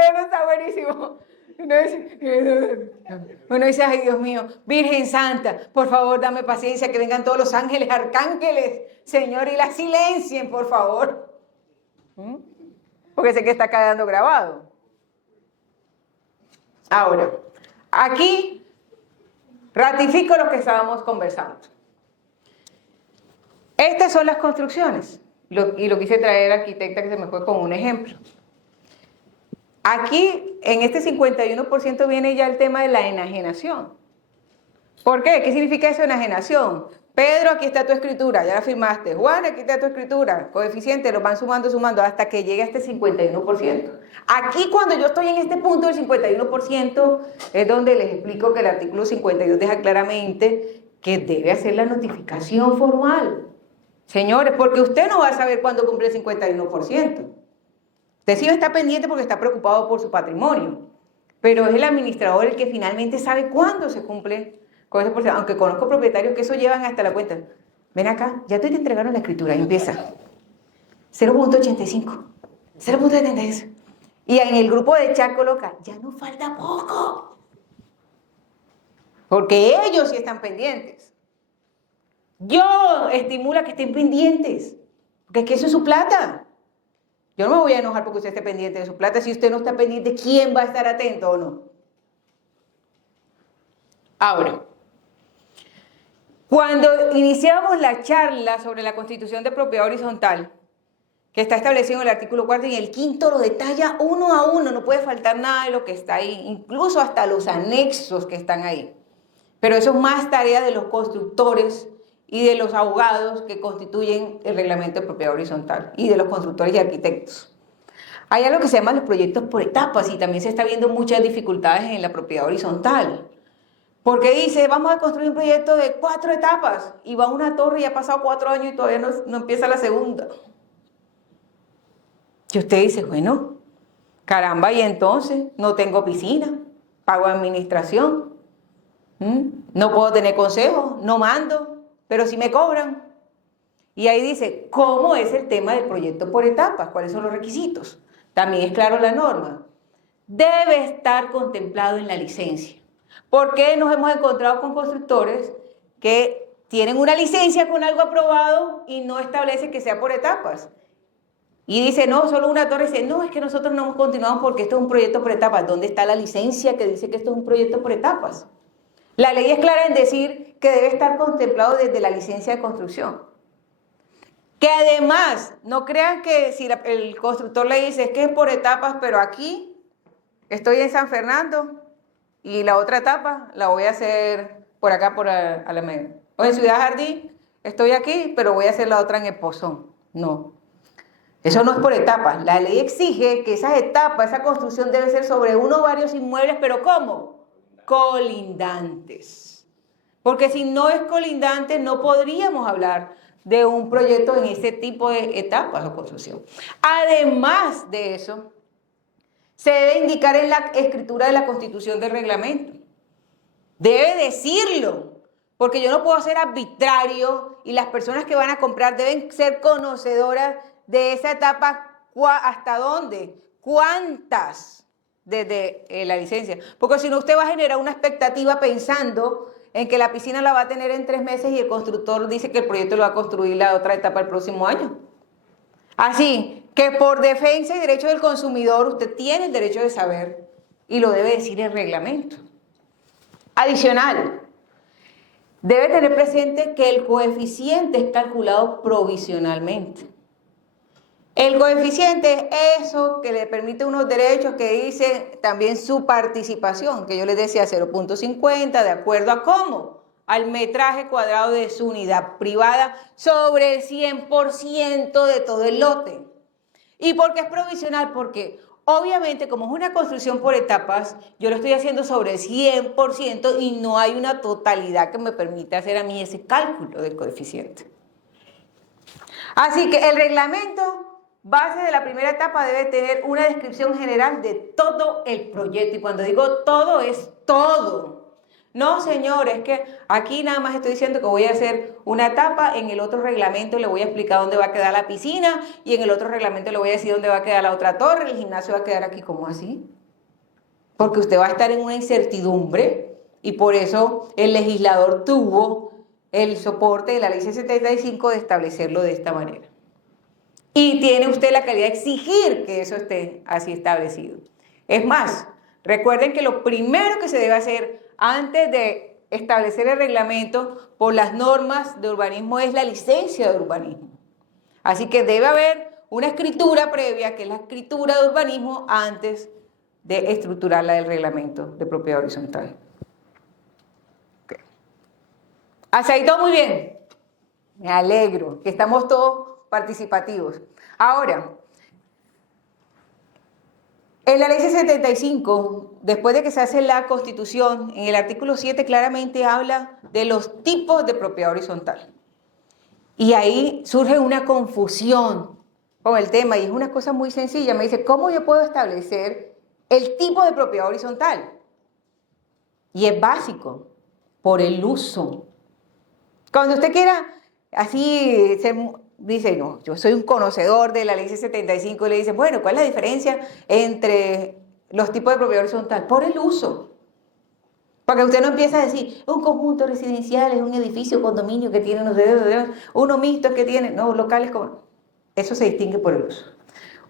uno está buenísimo. Uno dice, ay Dios mío, Virgen Santa, por favor dame paciencia, que vengan todos los ángeles, arcángeles, Señor, y la silencien, por favor. Porque sé que está quedando grabado. Ahora, aquí ratifico lo que estábamos conversando. Estas son las construcciones. Y lo quise traer, arquitecta, que se me fue con un ejemplo. Aquí, en este 51% viene ya el tema de la enajenación. ¿Por qué? ¿Qué significa eso, enajenación? Pedro, aquí está tu escritura, ya la firmaste. Juan, aquí está tu escritura. Coeficiente, los van sumando, hasta que llegue a este 51%. Aquí, cuando yo estoy en este punto del 51%, es donde les explico que el artículo 52 deja claramente que debe hacer la notificación formal. Señores, porque usted no va a saber cuándo cumple el 51%. Usted sí está pendiente porque está preocupado por su patrimonio, pero es el administrador el que finalmente sabe cuándo se cumple con ese porcentaje. Aunque conozco propietarios que eso llevan hasta la cuenta. Ven acá, ya te entregaron la escritura y empieza. 0.85, 0.76. Y en el grupo de chat coloca, ya nos falta poco. Porque ellos sí están pendientes. Yo estimulo a que estén pendientes, porque es que eso es su plata. Yo no me voy a enojar porque usted esté pendiente de su plata. Si usted no está pendiente, ¿quién va a estar atento o no? Ahora, cuando iniciamos la charla sobre la constitución de propiedad horizontal, que está establecido en el artículo 4 y en el 5 lo detalla uno a uno, no puede faltar nada de lo que está ahí, incluso hasta los anexos que están ahí. Pero eso es más tarea de los constructores y de los abogados que constituyen el reglamento de propiedad horizontal y de los constructores y arquitectos. Hay algo que se llama los proyectos por etapas y también se está viendo muchas dificultades en la propiedad horizontal. Porque dice, vamos a construir un proyecto de 4 etapas y va una torre y ha pasado 4 años y todavía no empieza la segunda. Y usted dice, bueno, caramba, y entonces no tengo piscina, pago administración, no puedo tener consejo, no mando, pero sí me cobran. Y ahí dice, ¿cómo es el tema del proyecto por etapas? ¿Cuáles son los requisitos? También es claro la norma. Debe estar contemplado en la licencia. ¿Por qué nos hemos encontrado con constructores que tienen una licencia con algo aprobado y no establece que sea por etapas? Y dice, no, solo una torre. Dice, no, es que nosotros no hemos continuado porque esto es un proyecto por etapas. ¿Dónde está la licencia que dice que esto es un proyecto por etapas? La ley es clara en decir que debe estar contemplado desde la licencia de construcción. Que además, no crean que si el constructor le dice, es que es por etapas, pero aquí estoy en San Fernando y la otra etapa la voy a hacer por acá, por Alameda. O en Ciudad Jardín, estoy aquí, pero voy a hacer la otra en El Pozón. No. Eso no es por etapas. La ley exige que esas etapas, esa construcción debe ser sobre uno o varios inmuebles, pero ¿cómo? Colindantes. Porque si no es colindante, no podríamos hablar de un proyecto en ese tipo de etapas o construcción. Además de eso, se debe indicar en la escritura de la constitución del reglamento. Debe decirlo, porque yo no puedo ser arbitrario y las personas que van a comprar deben ser conocedoras de esa etapa, hasta dónde, cuántas desde la licencia. Porque si no, usted va a generar una expectativa pensando en que la piscina la va a tener en 3 meses y el constructor dice que el proyecto lo va a construir la otra etapa el próximo año. Así que por defensa y derecho del consumidor, usted tiene el derecho de saber y lo debe decir el reglamento. Adicional, debe tener presente que el coeficiente es calculado provisionalmente. El coeficiente es eso que le permite unos derechos que dice también su participación, que yo les decía 0.50, de acuerdo a cómo, al metraje cuadrado de su unidad privada sobre el 100% de todo el lote. ¿Y por qué es provisional? Porque obviamente como es una construcción por etapas, yo lo estoy haciendo sobre el 100% y no hay una totalidad que me permita hacer a mí ese cálculo del coeficiente. Así que el reglamento base de la primera etapa debe tener una descripción general de todo el proyecto. Y cuando digo todo, es todo. No, señores, que aquí nada más estoy diciendo que voy a hacer una etapa, en el otro reglamento le voy a explicar dónde va a quedar la piscina y en el otro reglamento le voy a decir dónde va a quedar la otra torre, el gimnasio va a quedar aquí. ¿Cómo así? Porque usted va a estar en una incertidumbre y por eso el legislador tuvo el soporte de la ley 75 de establecerlo de esta manera. Y tiene usted la calidad de exigir que eso esté así establecido. Es más, recuerden que lo primero que se debe hacer antes de establecer el reglamento por las normas de urbanismo es la licencia de urbanismo. Así que debe haber una escritura previa, que es la escritura de urbanismo, antes de estructurar la del reglamento de propiedad horizontal. Okay. ¿Hasta ahí todo muy bien? Me alegro que estamos todos participativos. Ahora, en la ley 75, después de que se hace la Constitución, en el artículo 7 claramente habla de los tipos de propiedad horizontal. Y ahí surge una confusión con el tema, y es una cosa muy sencilla. Me dice, ¿cómo yo puedo establecer el tipo de propiedad horizontal? Y es básico, por el uso. Cuando usted quiera así dice, no, yo soy un conocedor de la ley 75, y le dice, bueno, ¿cuál es la diferencia entre los tipos de propiedad horizontal? Por el uso. Para que usted no empiece a decir, un conjunto residencial es un edificio, condominio que tiene uno mixto que tiene, no, locales como... Eso se distingue por el uso.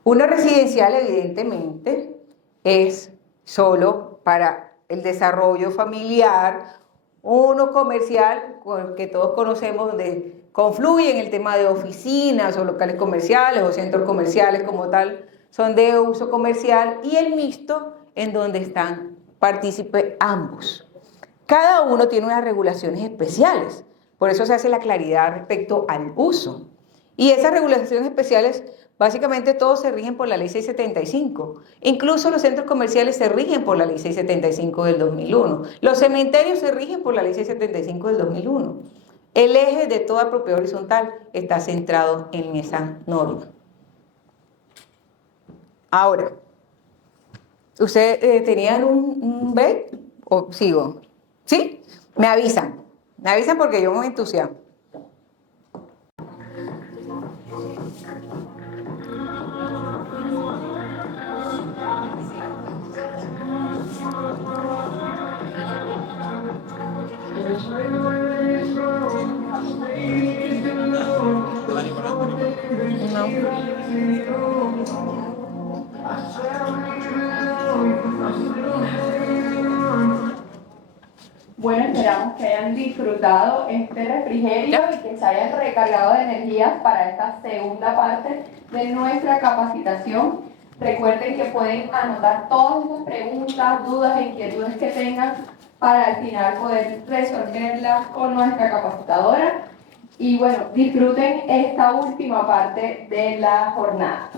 Uno residencial, evidentemente, es solo para el desarrollo familiar. Uno comercial, que todos conocemos, donde confluyen el tema de oficinas o locales comerciales o centros comerciales como tal, son de uso comercial, y el mixto, en donde están partícipes ambos. Cada uno tiene unas regulaciones especiales, Por eso se hace la claridad respecto al uso. Y esas regulaciones especiales, básicamente todos se rigen por la Ley 675. Incluso los centros comerciales se rigen por la Ley 675 del 2001. Los cementerios se rigen por la Ley 675 del 2001. El eje de toda propiedad horizontal está centrado en esa norma. Ahora, ¿ustedes tenían un B o sigo? ¿Sí? Me avisan porque yo me entusiasmo. Bueno, esperamos que hayan disfrutado este refrigerio y que se hayan recargado de energías para esta segunda parte de nuestra capacitación. Recuerden que pueden anotar todas esas preguntas, dudas e inquietudes que tengan para al final poder resolverlas con nuestra capacitadora. Y bueno, disfruten esta última parte de la jornada.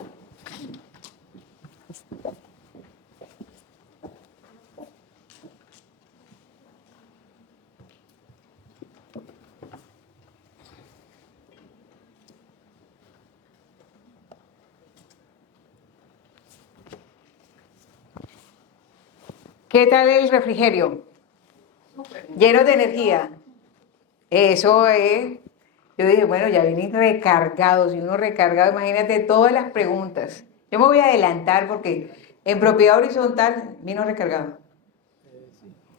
¿Qué tal el refrigerio? Lleno de energía. Eso es. Yo dije, bueno, ya vienen recargados. Y uno recargado, imagínate todas las preguntas. Yo me voy a adelantar porque en propiedad horizontal vino recargado.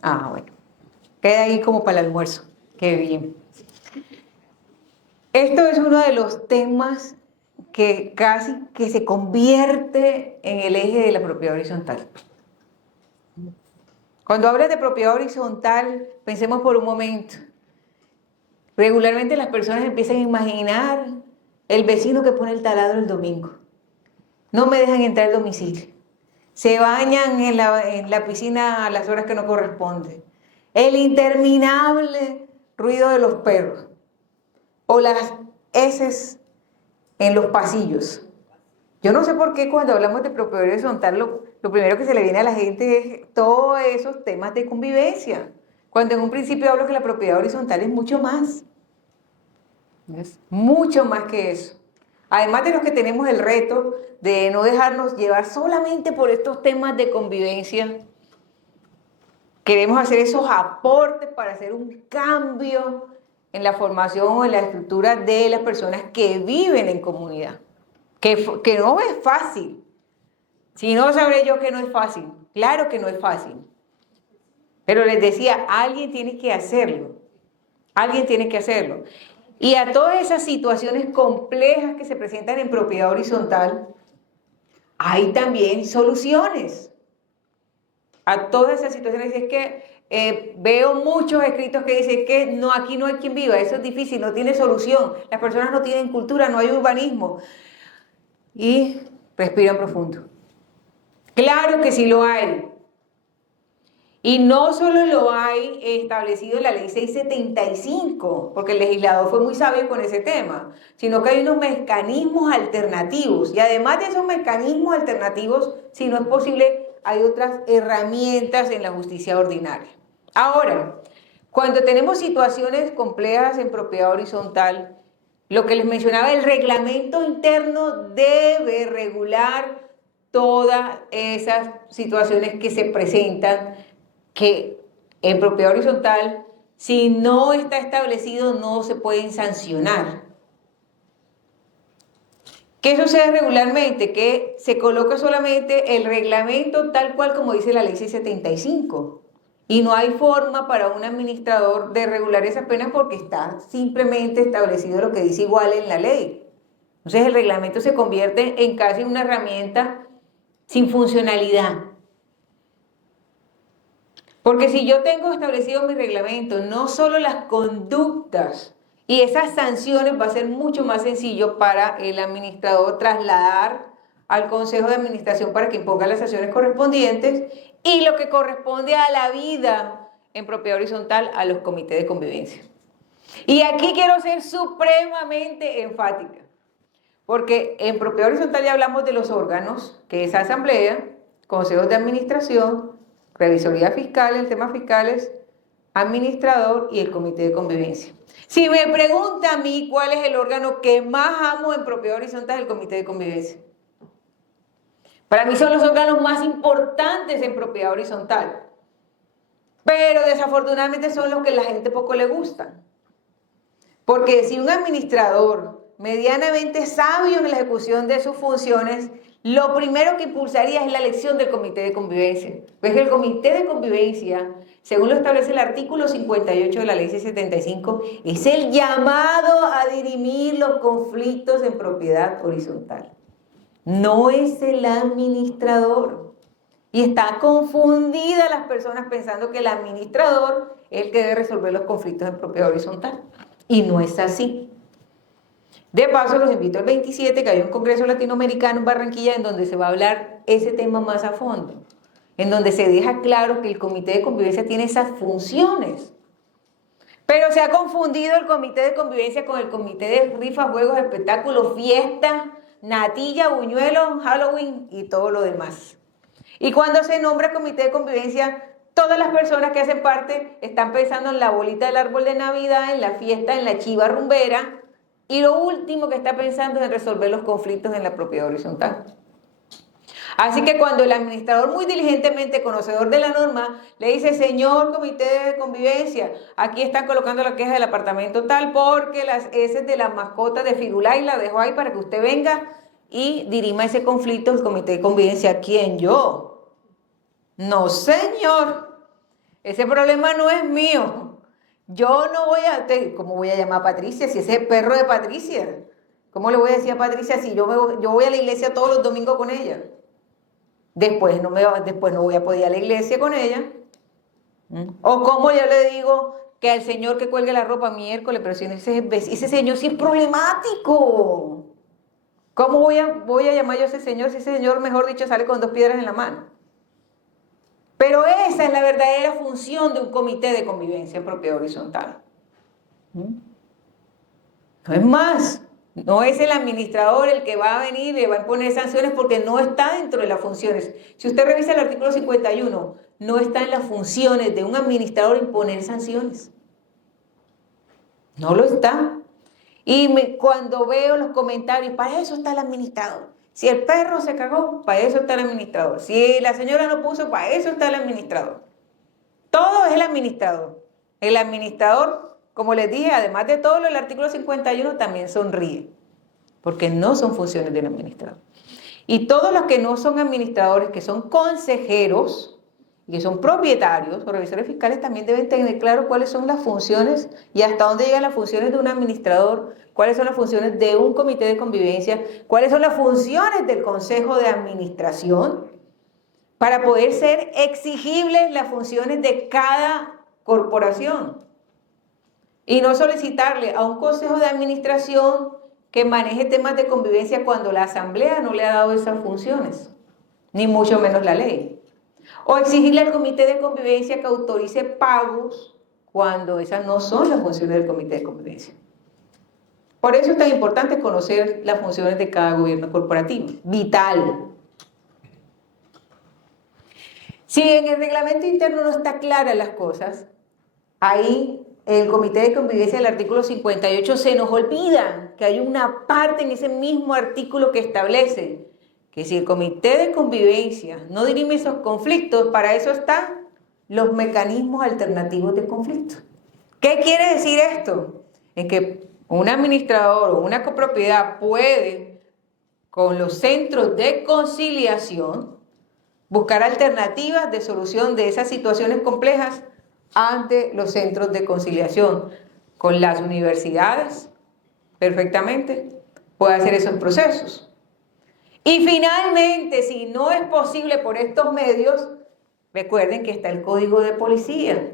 Ah, bueno. Queda ahí como para el almuerzo. Qué bien. Esto es uno de los temas que casi que se convierte en el eje de la propiedad horizontal. Cuando hablas de propiedad horizontal, pensemos por un momento. Regularmente las personas empiezan a imaginar el vecino que pone el taladro el domingo. No me dejan entrar al domicilio. Se bañan en la piscina a las horas que no corresponden. El interminable ruido de los perros. O las heces en los pasillos. Yo no sé por qué cuando hablamos de propiedad horizontal lo primero que se le viene a la gente es todos esos temas de convivencia. Cuando en un principio hablo que la propiedad horizontal es mucho más. ¿Ves? Mucho más que eso. Además de los que tenemos el reto de no dejarnos llevar solamente por estos temas de convivencia, queremos hacer esos aportes para hacer un cambio en la formación o en la estructura de las personas que viven en comunidad. Que no es fácil. Si no, sabré yo que no es fácil. Claro que no es fácil. Pero les decía, alguien tiene que hacerlo. Alguien tiene que hacerlo. Y a todas esas situaciones complejas que se presentan en propiedad horizontal, hay también soluciones. A todas esas situaciones es que veo muchos escritos que dicen que no, aquí no hay quien viva, eso es difícil, no tiene solución, las personas no tienen cultura, no hay urbanismo. Y respiran profundo. Claro que sí lo hay. Y no solo lo hay establecido en la Ley 675, porque el legislador fue muy sabio con ese tema, sino que hay unos mecanismos alternativos. Y además de esos mecanismos alternativos, si no es posible, hay otras herramientas en la justicia ordinaria. Ahora, cuando tenemos situaciones complejas en propiedad horizontal, lo que les mencionaba, el reglamento interno debe regular todas esas situaciones que se presentan, que en propiedad horizontal, si no está establecido, no se pueden sancionar. ¿Qué sucede regularmente? Que se coloca solamente el reglamento tal cual como dice la Ley 675. Y no hay forma para un administrador de regular esas penas porque está simplemente establecido lo que dice igual en la ley. Entonces el reglamento se convierte en casi una herramienta sin funcionalidad. Porque si yo tengo establecido mi reglamento, no solo las conductas y esas sanciones, va a ser mucho más sencillo para el administrador trasladar al Consejo de Administración para que imponga las sanciones correspondientes y lo que corresponde a la vida en propiedad horizontal a los comités de convivencia. Y aquí quiero ser supremamente enfática, porque en propiedad horizontal ya hablamos de los órganos, que es asamblea, consejos de administración, revisoría fiscal, el tema fiscales, administrador y el comité de convivencia. Si me pregunta a mí cuál es el órgano que más amo en propiedad horizontal, es el comité de convivencia. Para mí son los órganos más importantes en propiedad horizontal, pero desafortunadamente son los que a la gente poco le gustan. Porque si un administrador medianamente sabio en la ejecución de sus funciones, lo primero que impulsaría es la elección del comité de convivencia. Pues el comité de convivencia, según lo establece el artículo 58 de la ley 75, es el llamado a dirimir los conflictos en propiedad horizontal. No es el administrador. Y está confundida las personas pensando que el administrador es el que debe resolver los conflictos en propiedad horizontal. Y no es así. De paso, los invito al 27, que hay un congreso latinoamericano en Barranquilla en donde se va a hablar ese tema más a fondo, en donde se deja claro que el comité de convivencia tiene esas funciones. Pero se ha confundido el comité de convivencia con el comité de rifas, juegos, espectáculos, fiestas, natilla, buñuelos, Halloween y todo lo demás. Y cuando se nombra comité de convivencia, todas las personas que hacen parte están pensando en la bolita del árbol de Navidad, en la fiesta, en la chiva rumbera, y lo último que está pensando es en resolver los conflictos en la propiedad horizontal. Así que cuando el administrador, muy diligentemente conocedor de la norma, le dice: señor comité de convivencia, aquí están colocando la queja del apartamento tal porque las heces de las mascotas de Firulai la dejó ahí para que usted venga y dirima ese conflicto, el comité de convivencia. ¿Quién? ¿Yo? No, señor. Ese problema no es mío. Yo no voy a... ¿Cómo voy a llamar a Patricia si ese es el perro de Patricia? ¿Cómo le voy a decir a Patricia si yo voy a la iglesia todos los domingos con ella? Después no voy a poder ir a la iglesia con ella. O cómo yo le digo que al señor que cuelgue la ropa miércoles, pero si ese señor sí es problemático. ¿Cómo voy a llamar yo a ese señor si ese señor, mejor dicho, sale con 2 piedras en la mano? Pero esa es la verdadera función de un comité de convivencia en propiedad horizontal. No es más, no es el administrador el que va a venir y le va a imponer sanciones porque no está dentro de las funciones. Si usted revisa el artículo 51, no está en las funciones de un administrador imponer sanciones. No lo está. Y cuando veo los comentarios, para eso está el administrador. Si el perro se cagó, para eso está el administrador. Si la señora no puso, para eso está el administrador. Todo es el administrador. El administrador, como les dije, además de todo lo del artículo 51, también sonríe, porque no son funciones del administrador. Y todos los que no son administradores, que son consejeros, y que son propietarios o revisores fiscales, también deben tener claro cuáles son las funciones y hasta dónde llegan las funciones de un administrador, cuáles son las funciones de un comité de convivencia, cuáles son las funciones del consejo de administración, para poder ser exigibles las funciones de cada corporación. Y no solicitarle a un consejo de administración que maneje temas de convivencia cuando la asamblea no le ha dado esas funciones, ni mucho menos la ley. O exigirle al comité de convivencia que autorice pagos cuando esas no son las funciones del comité de convivencia. Por eso es tan importante conocer las funciones de cada gobierno corporativo. Vital. Si en el reglamento interno no está claras las cosas, ahí el comité de convivencia del artículo 58 se nos olvida que hay una parte en ese mismo artículo que establece que si el comité de convivencia no dirime esos conflictos, para eso están los mecanismos alternativos de conflicto. ¿Qué quiere decir esto? En que un administrador o una copropiedad puede, con los centros de conciliación, buscar alternativas de solución de esas situaciones complejas ante los centros de conciliación. Con las universidades, perfectamente, puede hacer esos procesos. Y finalmente, si no es posible por estos medios, recuerden que está el Código de Policía.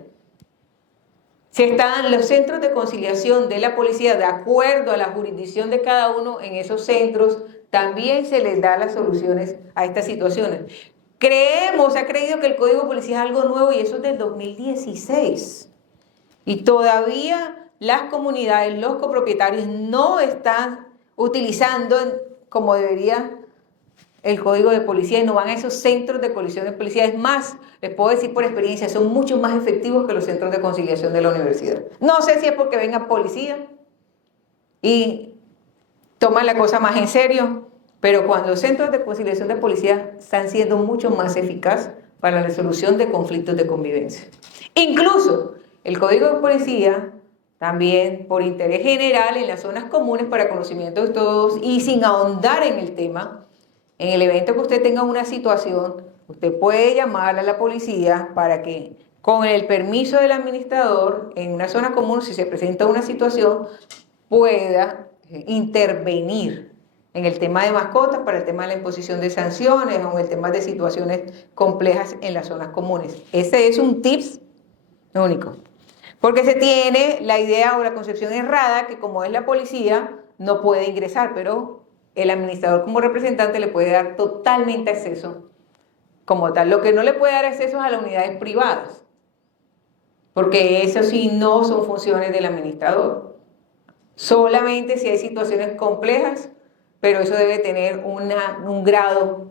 Si están los centros de conciliación de la policía de acuerdo a la jurisdicción de cada uno en esos centros, también se les da las soluciones a estas situaciones. Se ha creído que el Código de Policía es algo nuevo y eso es del 2016. Y todavía las comunidades, los copropietarios no están utilizando como debería el código de policía y no van a esos centros de colisión de policía. Es más, les puedo decir por experiencia, son mucho más efectivos que los centros de conciliación de la universidad. No sé si es porque venga policía y toman la cosa más en serio, pero cuando los centros de conciliación de policía están siendo mucho más eficaces para la resolución de conflictos de convivencia. Incluso el código de policía, también por interés general en las zonas comunes para conocimiento de todos y sin ahondar en el tema, en el evento que usted tenga una situación, usted puede llamar a la policía para que, con el permiso del administrador, en una zona común, si se presenta una situación, pueda intervenir en el tema de mascotas, para el tema de la imposición de sanciones o en el tema de situaciones complejas en las zonas comunes. Ese es un tips único. Porque se tiene la idea o la concepción errada que como es la policía, no puede ingresar, pero el administrador como representante le puede dar totalmente acceso como tal. Lo que no le puede dar acceso es a las unidades privadas, porque eso sí no son funciones del administrador. Solamente si hay situaciones complejas, pero eso debe tener un grado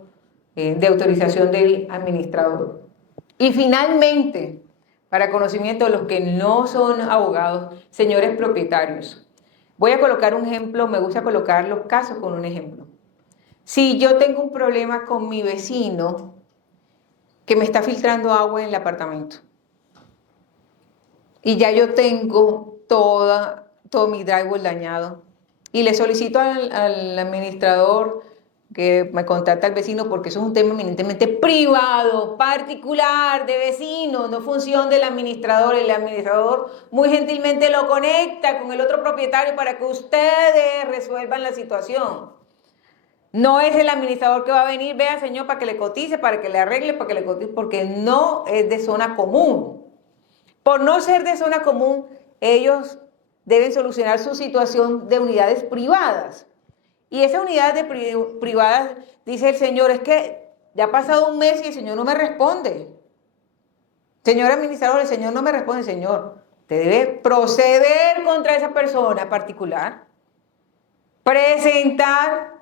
de autorización del administrador. Y finalmente, para conocimiento de los que no son abogados, señores propietarios, voy a colocar un ejemplo, me gusta colocar los casos con un ejemplo. Si yo tengo un problema con mi vecino que me está filtrando agua en el apartamento y ya yo tengo todo mi drywall dañado y le solicito al administrador que me contacte al vecino porque eso es un tema eminentemente privado, particular, de vecino, no función del administrador. El administrador muy gentilmente lo conecta con el otro propietario para que ustedes resuelvan la situación. No es el administrador que va a venir, vea señor, para que le cotice, para que le arregle, para que le cotice, porque no es de zona común. Por no ser de zona común, ellos deben solucionar su situación de unidades privadas. Y esa unidad privada, dice el señor, es que ya ha pasado un mes y el señor no me responde. Señor administrador, el señor no me responde. Señor, usted debe proceder contra esa persona particular, presentar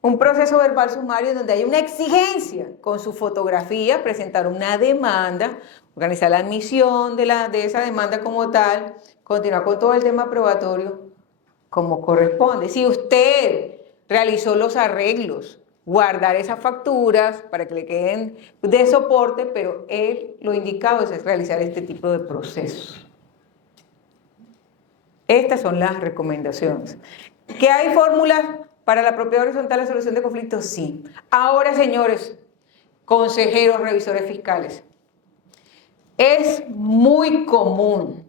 un proceso verbal sumario donde hay una exigencia con su fotografía, presentar una demanda, organizar la admisión de esa demanda como tal, continuar con todo el tema probatorio como corresponde. Si usted realizó los arreglos, guardar esas facturas para que le queden de soporte, pero él lo indicado es realizar este tipo de procesos. Estas son las recomendaciones. ¿Que hay fórmulas para la propiedad horizontal de solución de conflictos? Sí. Ahora, señores, consejeros, revisores fiscales, es muy común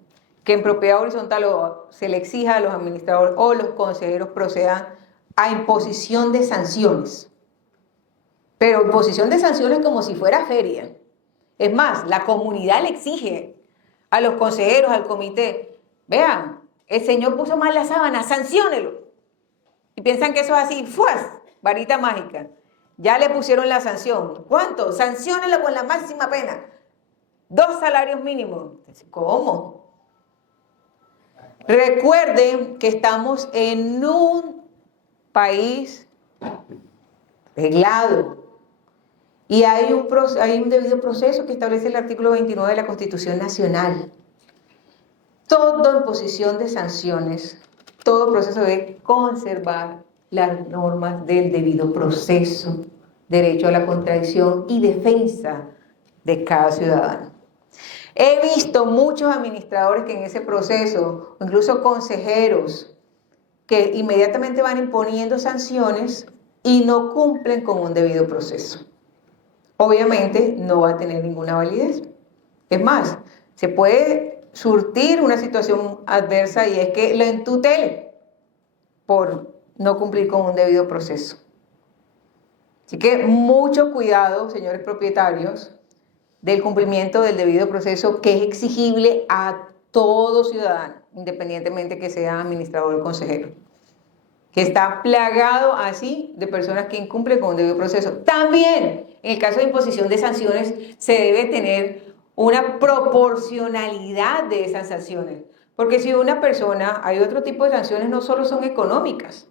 que en propiedad horizontal se le exija a los administradores o los consejeros procedan a imposición de sanciones. Pero imposición de sanciones como si fuera feria. Es más, la comunidad le exige a los consejeros, al comité, vean, el señor puso mal la sábana, sanciónelo. Y piensan que eso es así, ¡fuas! Varita mágica. Ya le pusieron la sanción. ¿Cuánto? Sanciónelo con la máxima pena. 2 salarios mínimos. ¿Cómo? Recuerden que estamos en un país reglado y hay un debido proceso que establece el artículo 29 de la Constitución Nacional. Toda imposición de sanciones, todo proceso debe conservar las normas del debido proceso, derecho a la contradicción y defensa de cada ciudadano. He visto muchos administradores que en ese proceso, o incluso consejeros, que inmediatamente van imponiendo sanciones y no cumplen con un debido proceso. Obviamente no va a tener ninguna validez. Es más, se puede surtir una situación adversa y es que lo entutele por no cumplir con un debido proceso. Así que mucho cuidado, señores propietarios, del cumplimiento del debido proceso que es exigible a todo ciudadano, independientemente que sea administrador o consejero, que está plagado así de personas que incumplen con un debido proceso. También, en el caso de imposición de sanciones, se debe tener una proporcionalidad de esas sanciones, Porque si una persona, hay otro tipo de sanciones, no solo son económicas.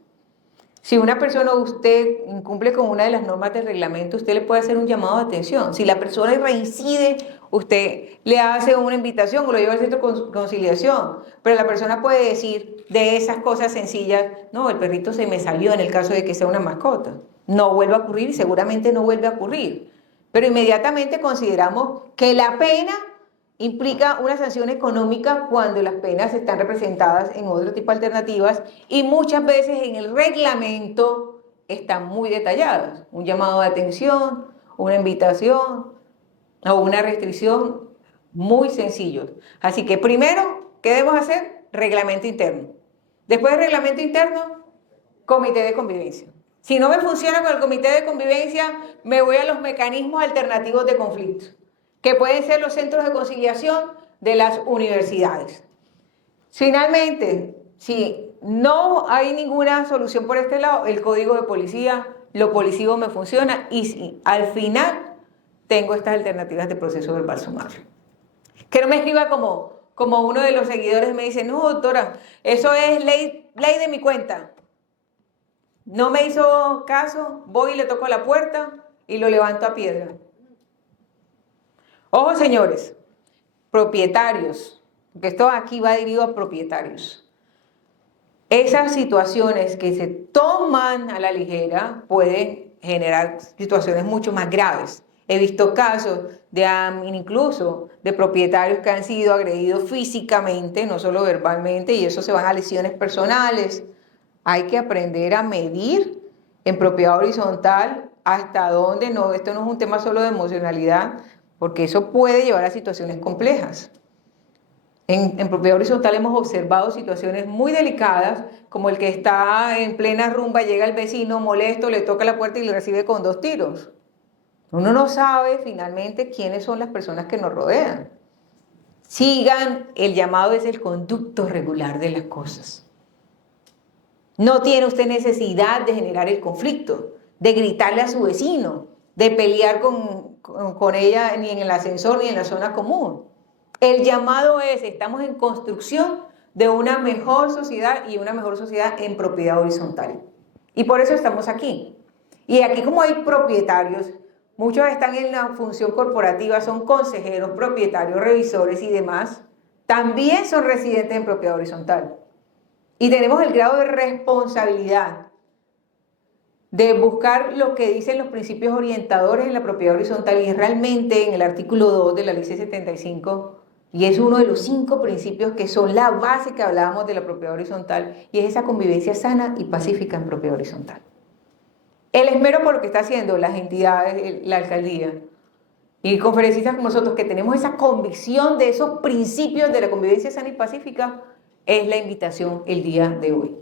Si una persona, usted incumple con una de las normas del reglamento, usted le puede hacer un llamado de atención. Si la persona reincide, usted le hace una invitación o lo lleva al centro de conciliación. Pero la persona puede decir de esas cosas sencillas, no, el perrito se me salió en el caso de que sea una mascota. No vuelve a ocurrir y seguramente no vuelve a ocurrir. Pero inmediatamente consideramos que la pena implica una sanción económica cuando las penas están representadas en otro tipo de alternativas y muchas veces en el reglamento están muy detalladas. Un llamado de atención, una invitación o una restricción, muy sencillos. Así que primero, ¿qué debemos hacer? Reglamento interno. Después del reglamento interno, comité de convivencia. Si no me funciona con el comité de convivencia, me voy a los mecanismos alternativos de conflicto, que pueden ser los centros de conciliación de las universidades. Finalmente, si no hay ninguna solución por este lado, el código de policía, lo policivo me funciona y si al final tengo estas alternativas de proceso verbal sumario. Que no me escriba como uno de los seguidores me dice, no, doctora, eso es ley de mi cuenta. No me hizo caso, voy y le toco la puerta y lo levanto a piedra. Ojo, señores, propietarios, porque esto aquí va dirigido a propietarios. Esas situaciones que se toman a la ligera pueden generar situaciones mucho más graves. He visto casos de incluso de propietarios que han sido agredidos físicamente, no solo verbalmente, y eso se van a lesiones personales. Hay que aprender a medir en propiedad horizontal hasta dónde, no, esto no es un tema solo de emocionalidad, porque eso puede llevar a situaciones complejas. En propiedad horizontal hemos observado situaciones muy delicadas, como el que está en plena rumba, llega el vecino molesto, le toca la puerta y le recibe con 2 tiros. Uno no sabe finalmente quiénes son las personas que nos rodean. Sigan, el llamado es el conducto regular de las cosas. No tiene usted necesidad de generar el conflicto, de gritarle a su vecino, de pelear con ella ni en el ascensor ni en la zona común. El llamado es, estamos en construcción de una mejor sociedad y una mejor sociedad en propiedad horizontal. Y por eso estamos aquí. Y aquí como hay propietarios, muchos están en la función corporativa, son consejeros, propietarios, revisores y demás, también son residentes en propiedad horizontal. Y tenemos el grado de responsabilidad de buscar lo que dicen los principios orientadores en la propiedad horizontal y realmente en el artículo 2 de la ley C75, y es uno de los 5 principios que son la base que hablábamos de la propiedad horizontal, y es esa convivencia sana y pacífica en propiedad horizontal. El esmero por lo que está haciendo las entidades, la alcaldía y conferencistas como nosotros que tenemos esa convicción de esos principios de la convivencia sana y pacífica, es la invitación el día de hoy.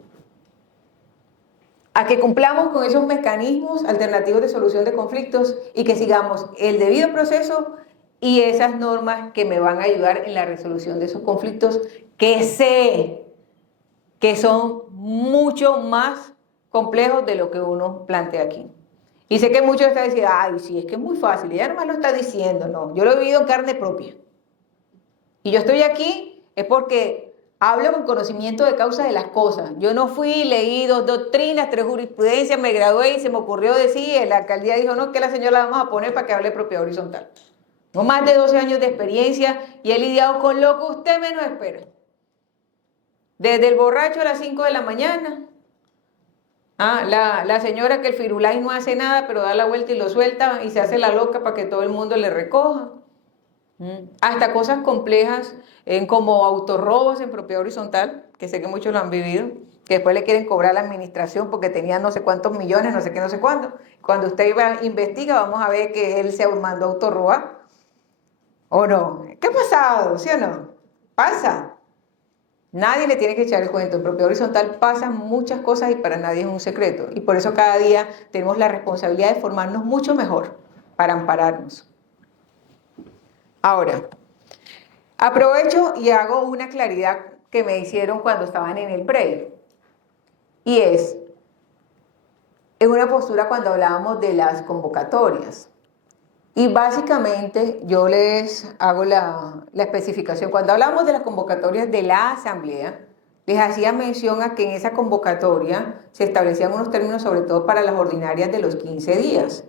A que cumplamos con esos mecanismos alternativos de solución de conflictos y que sigamos el debido proceso y esas normas que me van a ayudar en la resolución de esos conflictos que sé que son mucho más complejos de lo que uno plantea aquí. Y sé que muchos están diciendo, ay, sí, es que es muy fácil, ella nomás lo está diciendo. No, yo lo he vivido en carne propia. Y yo estoy aquí es porque hablo con conocimiento de causa de las cosas. Yo no fui, leí 2 doctrinas, 3 jurisprudencias, me gradué y se me ocurrió decir, la alcaldía dijo, no, que la señora la vamos a poner para que hable de propiedad horizontal. No más de 12 años de experiencia y he lidiado con lo que usted menos espera. Desde el borracho a las 5 de la mañana, la señora que el firulais no hace nada, pero da la vuelta y lo suelta y se hace la loca para que todo el mundo le recoja. Hasta cosas complejas como autorrobos en propiedad horizontal, que sé que muchos lo han vivido, que después le quieren cobrar a la administración porque tenía no sé cuántos millones, no sé qué, no sé cuándo. Cuando usted investiga, vamos a ver que él se mandó a autorrobar. ¿O no? ¿Qué ha pasado? ¿Sí o no? Pasa. Nadie le tiene que echar el cuento. En propiedad horizontal pasan muchas cosas y para nadie es un secreto. Y por eso cada día tenemos la responsabilidad de formarnos mucho mejor para ampararnos. Ahora, aprovecho y hago una claridad que me hicieron cuando estaban en el break. Y es, en una postura cuando hablábamos de las convocatorias. Y básicamente yo les hago la especificación. Cuando hablamos de las convocatorias de la Asamblea, les hacía mención a que en esa convocatoria se establecían unos términos, sobre todo para las ordinarias de los 15 días.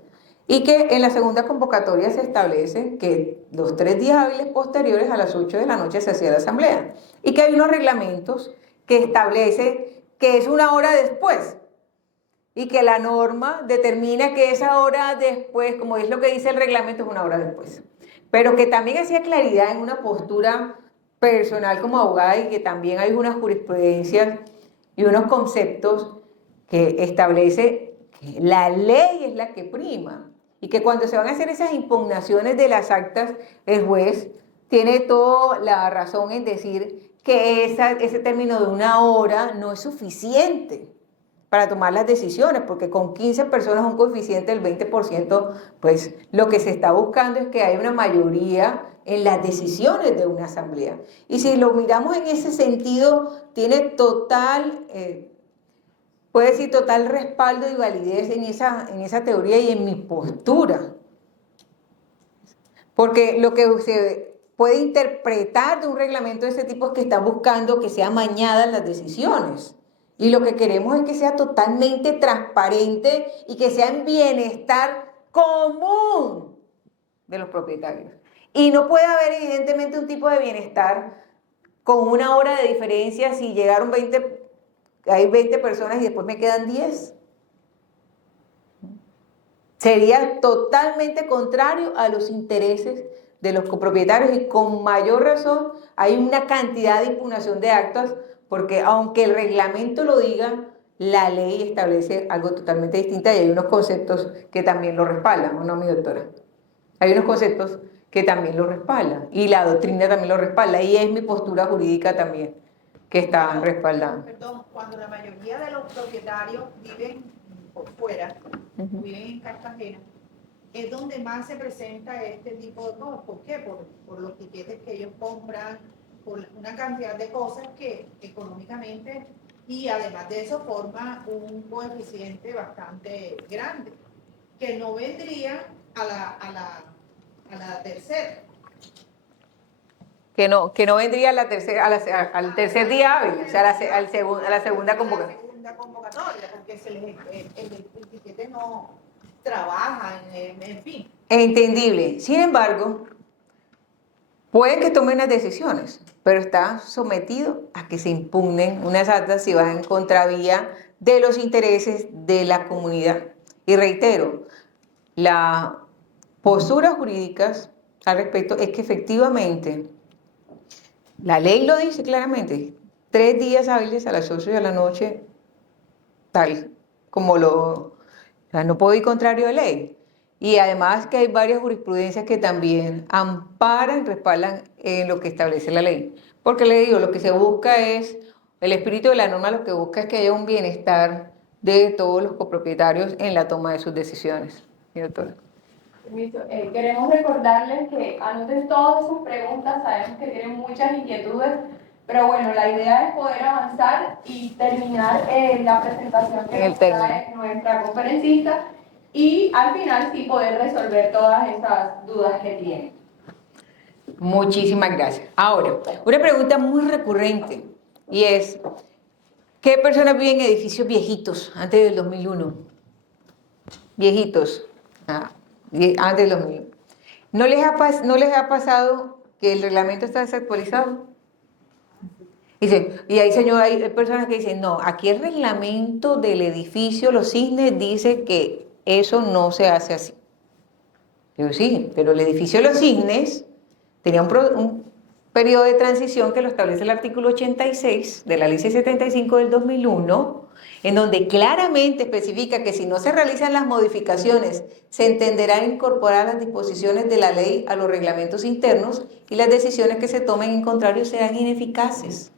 Y que en la segunda convocatoria se establece que los 3 días hábiles posteriores a las 8 de la noche se hacía la Asamblea. Y que hay unos reglamentos que establecen que es una hora después. Y que la norma determina que esa hora después, como es lo que dice el reglamento, es una hora después. Pero que también hacía claridad en una postura personal como abogada y que también hay unas jurisprudencias y unos conceptos que establece que la ley es la que prima y que cuando se van a hacer esas impugnaciones de las actas, el juez tiene toda la razón en decir que ese término de una hora no es suficiente para tomar las decisiones, porque con 15 personas, un coeficiente del 20%, pues lo que se está buscando es que haya una mayoría en las decisiones de una asamblea. Y si lo miramos en ese sentido, tiene total, puede decir total respaldo y validez en esa teoría y en mi postura. Porque lo que se puede interpretar de un reglamento de ese tipo es que está buscando que sean amañadas las decisiones. Y lo que queremos es que sea totalmente transparente y que sea en bienestar común de los propietarios. Y no puede haber evidentemente un tipo de bienestar con una hora de diferencia si llegaron hay 20 personas y después me quedan 10. Sería totalmente contrario a los intereses de los copropietarios y con mayor razón hay una cantidad de impugnación de actas porque aunque el reglamento lo diga, la ley establece algo totalmente distinto y hay unos conceptos que también lo respaldan, ¿o no, mi doctora? Hay unos conceptos que también lo respaldan y la doctrina también lo respalda y es mi postura jurídica también que está respaldando. Perdón, cuando la mayoría de los propietarios viven por fuera, viven en Cartagena, es donde más se presenta este tipo de cosas. ¿Por qué? Por los tiquetes que ellos compran, por una cantidad de cosas que económicamente y además de eso forma un coeficiente bastante grande que no vendría a la tercera. Que no vendría a la tercera, al tercer día hábil, o sea, a la segunda convocatoria. A la segunda convocatoria, porque el tiquete no trabaja, en fin. Entendible. Sin embargo, pueden que tomen las decisiones, pero está sometido a que se impugnen unas actas si van en contravía de los intereses de la comunidad. Y reitero, la postura jurídicas al respecto es que efectivamente la ley lo dice claramente, 3 días hábiles a las 8 de la noche, tal como o sea, no puedo ir contrario a ley. Y además que hay varias jurisprudencias que también amparan, respaldan en lo que establece la ley. Porque le digo, lo que se busca es, el espíritu de la norma lo que busca es que haya un bienestar de todos los copropietarios en la toma de sus decisiones. Mi doctora. Permiso. Queremos recordarles que anoten todas sus preguntas, sabemos que tienen muchas inquietudes, pero bueno, la idea es poder avanzar y terminar la presentación que nos trae nuestra conferencista y al final sí poder resolver todas esas dudas que tienen. Muchísimas gracias. Ahora, una pregunta muy recurrente y es, ¿qué personas viven en edificios viejitos antes del 2001? Viejitos. Antes del 2001. ¿No les ha pasado que el reglamento está desactualizado? Dice, y hay personas que dicen, no, aquí el reglamento del edificio Los Cisnes dice que eso no se hace así. Yo sí, pero el edificio Los Cisnes tenía un periodo de transición que lo establece el artículo 86 de la ley 675 del 2001, en donde claramente especifica que si no se realizan las modificaciones, se entenderán incorporar las disposiciones de la ley a los reglamentos internos y las decisiones que se tomen en contrario serán ineficaces.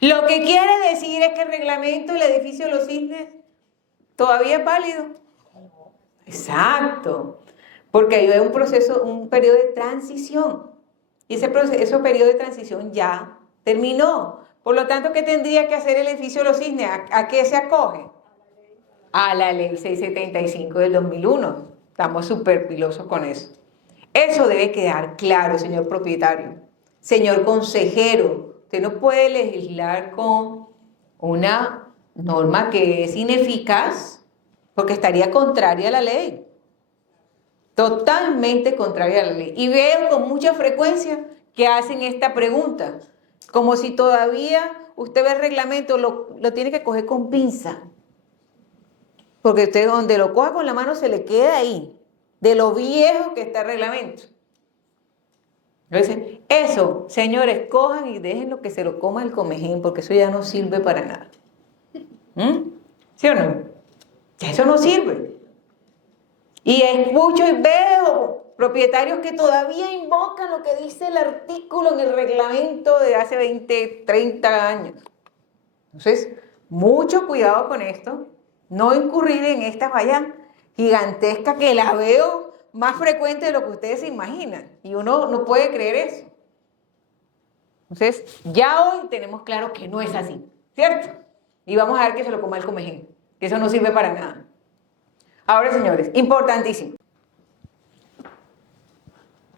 Lo que quiere decir es que el reglamento del edificio Los Cisnes todavía es válido. Exacto, porque hay un periodo de transición y ese periodo de transición ya terminó. Por lo tanto, ¿qué tendría que hacer el edificio Los Cisnes? ¿A qué se acoge? A la ley 675 del 2001. Estamos súper pilosos con eso. Eso debe quedar claro, señor propietario. Señor consejero, usted no puede legislar con una norma que es ineficaz porque estaría contraria a la ley. Totalmente contraria a la ley. Y veo con mucha frecuencia que hacen esta pregunta, como si todavía usted ve el reglamento, lo tiene que coger con pinza. Porque usted donde lo coja con la mano se le queda ahí, de lo viejo que está el reglamento. Entonces, eso, señores, cojan y déjenlo que se lo coma el comején, porque eso ya no sirve para nada. ¿Sí o no? Ya eso no sirve. Y escucho y veo propietarios que todavía invocan lo que dice el artículo en el reglamento de hace 20, 30 años. Entonces, mucho cuidado con esto. No incurrir en esta falla gigantesca que la veo más frecuente de lo que ustedes se imaginan. Y uno no puede creer eso. Entonces, ya hoy tenemos claro que no es así, ¿cierto? Y vamos a ver que se lo coma el comején, que eso no sirve para nada. Ahora, señores, importantísimo.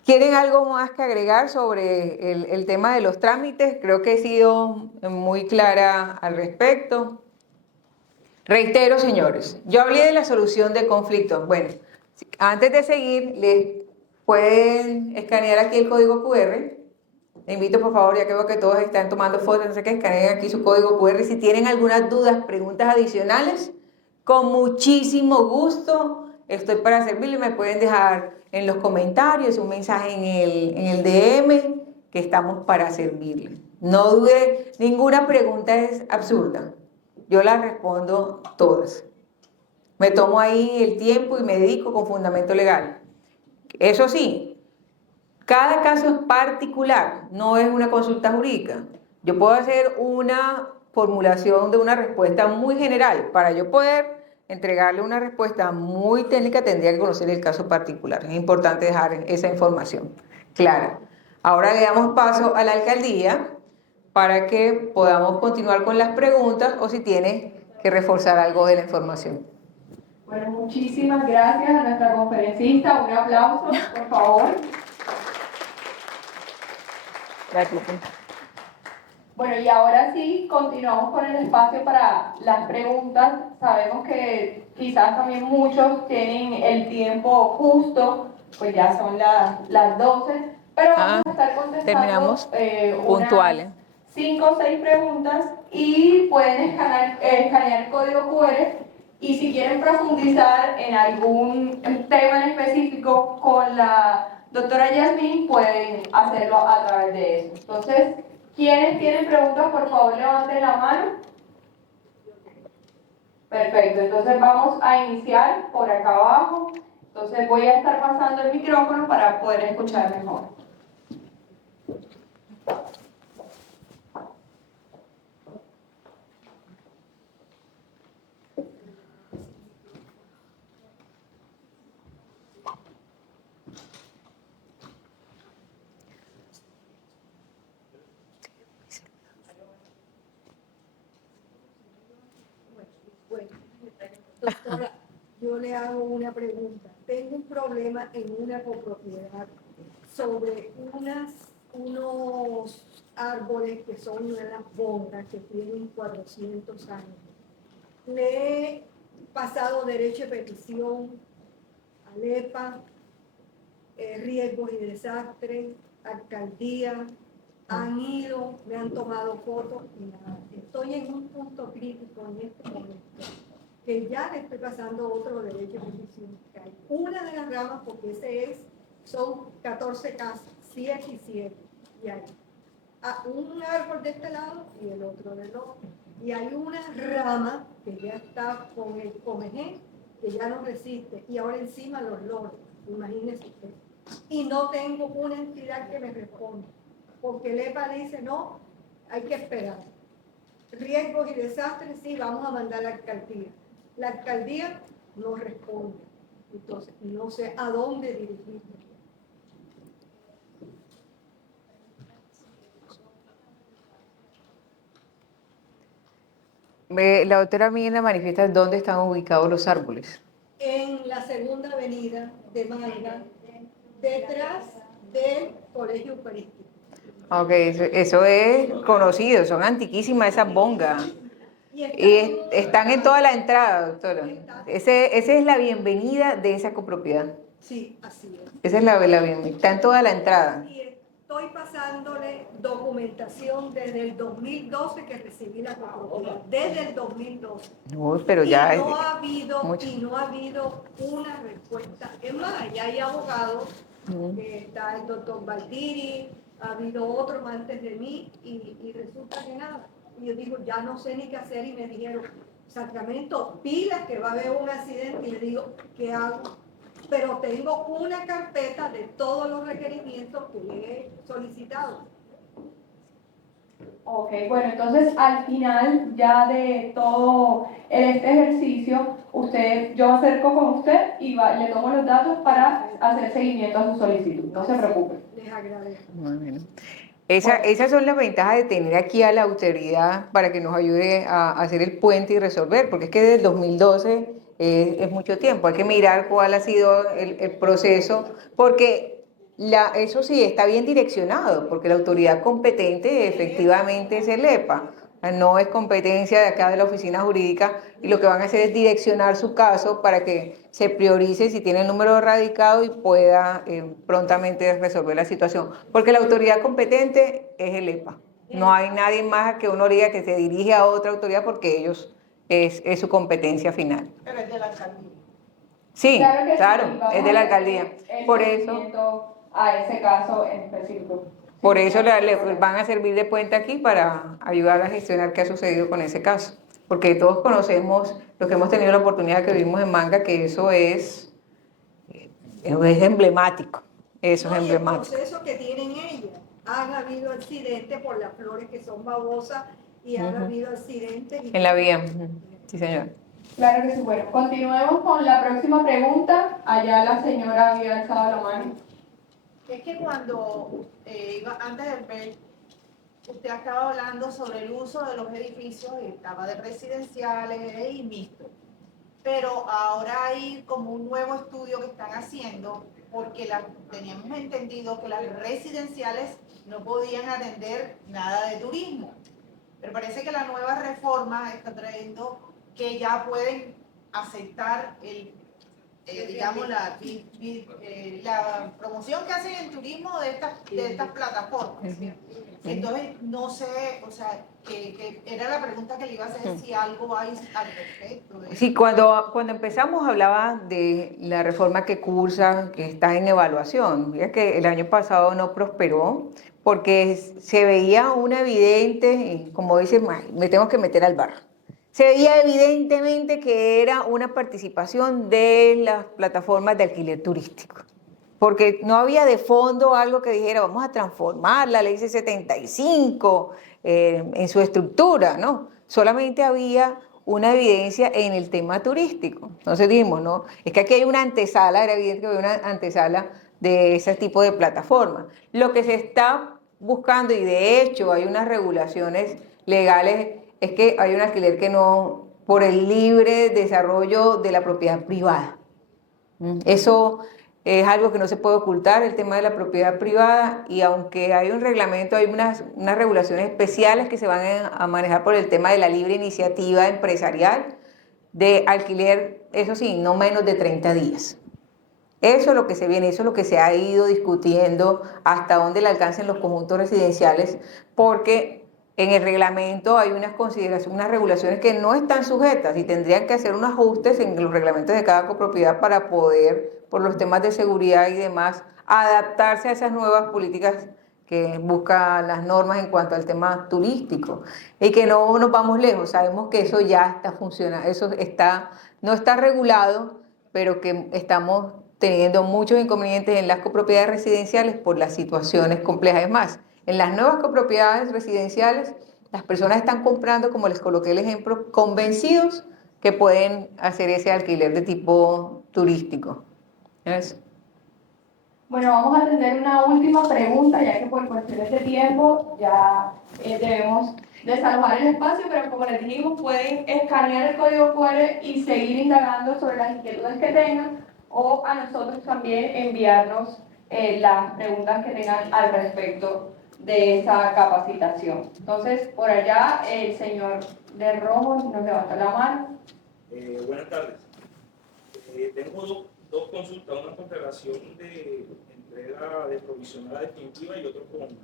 ¿Quieren algo más que agregar sobre el tema de los trámites? Creo que he sido muy clara al respecto. Reitero, señores, yo hablé de la solución de conflictos. Bueno, antes de seguir, les pueden escanear aquí el código QR. Les invito, por favor, ya que veo que todos están tomando fotos, no sé qué, escaneen aquí su código QR. Si tienen algunas dudas, preguntas adicionales, con muchísimo gusto estoy para servirles. Me pueden dejar en los comentarios un mensaje en el DM, que estamos para servirles. No dude, ninguna pregunta es absurda. Yo las respondo todas. Me tomo ahí el tiempo y me dedico con fundamento legal. Eso sí, cada caso es particular, no es una consulta jurídica. Yo puedo hacer una formulación de una respuesta muy general. Para yo poder entregarle una respuesta muy técnica, tendría que conocer el caso particular. Es importante dejar esa información clara. Ahora le damos paso a la alcaldía para que podamos continuar con las preguntas o si tiene que reforzar algo de la información. Bueno, muchísimas gracias a nuestra conferencista. Un aplauso, por favor. Gracias. Bueno, y ahora sí, continuamos con el espacio para las preguntas. Sabemos que quizás también muchos tienen el tiempo justo, pues ya son las 12, pero vamos a estar contestando terminamos puntuales. 5 o 6 preguntas y pueden escanear el código QR y si quieren profundizar en algún tema en específico con la doctora Yasmín, pueden hacerlo a través de eso. Entonces, ¿quiénes tienen preguntas? Por favor, levanten la mano. Perfecto, entonces vamos a iniciar por acá abajo. Entonces voy a estar pasando el micrófono para poder escuchar mejor. Doctora, yo le hago una pregunta. Tengo un problema en una copropiedad sobre unos árboles que son unas bondas que tienen 400 años. Le he pasado derecho de petición al EPA, riesgos y desastres, alcaldía, han ido, me han tomado fotos y nada. Estoy en un punto crítico en este momento, que ya le estoy pasando otro derecho de petición. Hay una de las ramas, porque son 14 casas, 7 y 7, y hay un árbol de este lado y el otro del otro. Y hay una rama que ya está con el comején, que ya no resiste, y ahora encima los loros, imagínense usted. Y no tengo una entidad que me responda, porque el EPA dice, no, hay que esperar. Riesgos y desastres, sí, vamos a mandar a la alcaldía. La alcaldía no responde, entonces no sé a dónde dirigirme. La doctora Mina manifiesta dónde están ubicados los árboles. En la segunda avenida de Manga, detrás del colegio eucarístico. Ok, eso es conocido, son antiquísimas esas bongas. Y están en toda la entrada, doctora. Esa es la bienvenida de esa copropiedad. Sí, así es. Esa es la bienvenida, está en toda la entrada. Y estoy pasándole documentación desde el 2012 que recibí la copropiedad, desde el 2012. No, pero ya y es no ha habido mucho. y no ha habido una respuesta. Es más, ya hay abogados, está el doctor Valdiri, ha habido otro antes de mí y resulta que nada. Y yo digo, ya no sé ni qué hacer y me dijeron, Sacramento, pilas que va a haber un accidente y le digo, ¿qué hago? Pero tengo una carpeta de todos los requerimientos que le he solicitado. Ok, bueno, entonces al final ya de todo este ejercicio, yo me acerco con usted y le tomo los datos para hacer seguimiento a su solicitud. No se preocupe. Les agradezco. Muy bien. Esas son las ventajas de tener aquí a la autoridad para que nos ayude a hacer el puente y resolver, porque es que desde el 2012 es mucho tiempo. Hay que mirar cuál ha sido el proceso, porque eso sí está bien direccionado, porque la autoridad competente efectivamente es el EPA. No es competencia de acá de la oficina jurídica y lo que van a hacer es direccionar su caso para que se priorice si tiene el número radicado y pueda prontamente resolver la situación. Porque la autoridad competente es el EPA. No hay nadie más que uno diga que se dirige a otra autoridad porque ellos es su competencia final. Pero es de la alcaldía. Sí, que claro, sí, vamos es de la a hacer alcaldía. el Por eso... seguimiento a ese caso en específico. Por eso le van a servir de puente aquí para ayudar a gestionar qué ha sucedido con ese caso. Porque todos conocemos, los que hemos tenido la oportunidad que vivimos en Manga, que eso es emblemático. Eso es emblemático. El proceso que tienen ellas. Han habido accidentes por las flores que son babosas y han habido accidentes. En la vía. Sí, señor. Claro que sí. Bueno, continuemos con la próxima pregunta. Allá la señora había alzado la mano. Es que cuando antes del break, usted estaba hablando sobre el uso de los edificios y estaba de residenciales y mixtos. Pero ahora hay como un nuevo estudio que están haciendo porque teníamos entendido que las residenciales no podían atender nada de turismo. Pero parece que la nueva reforma está trayendo que ya pueden aceptar digamos, la promoción que hacen en turismo de estas plataformas. Entonces, no sé, o sea, que era la pregunta que le iba a hacer, si algo hay al respecto. Sí, cuando empezamos hablaba de la reforma que cursa, que está en evaluación. Mira que el año pasado no prosperó porque se veía una evidente, como dicen, me tengo que meter al bar. Se veía evidentemente que era una participación de las plataformas de alquiler turístico, porque no había de fondo algo que dijera vamos a transformar la ley C-75 en su estructura, ¿no? Solamente había una evidencia en el tema turístico. Entonces dijimos, no, es que aquí hay una antesala, era evidente que había una antesala de ese tipo de plataformas. Lo que se está buscando, y de hecho hay unas regulaciones legales, es que hay un alquiler que no, por el libre desarrollo de la propiedad privada. Eso es algo que no se puede ocultar, el tema de la propiedad privada, y aunque hay un reglamento, hay unas regulaciones especiales que se van a manejar por el tema de la libre iniciativa empresarial de alquiler, eso sí, no menos de 30 días. Eso es lo que se viene, eso es lo que se ha ido discutiendo hasta dónde le alcancen los conjuntos residenciales, porque en el reglamento hay unas consideraciones, unas regulaciones que no están sujetas y tendrían que hacer unos ajustes en los reglamentos de cada copropiedad para poder, por los temas de seguridad y demás, adaptarse a esas nuevas políticas que buscan las normas en cuanto al tema turístico. Y que no nos vamos lejos, sabemos que eso ya está funcionando, no está regulado, pero que estamos teniendo muchos inconvenientes en las copropiedades residenciales por las situaciones complejas. Es más, en las nuevas copropiedades residenciales, las personas están comprando, como les coloqué el ejemplo, convencidos que pueden hacer ese alquiler de tipo turístico. ¿Es? Bueno, vamos a tener una última pregunta, ya que por cuestiones de tiempo ya debemos desalojar el espacio, pero como les dijimos, pueden escanear el código QR y seguir indagando sobre las inquietudes que tengan, o a nosotros también enviarnos las preguntas que tengan al respecto de esa capacitación. Entonces, por allá, el señor de rojo nos levantó la mano. Buenas tardes. Tengo dos consultas, una con relación de entrega de provisional a definitiva y otro con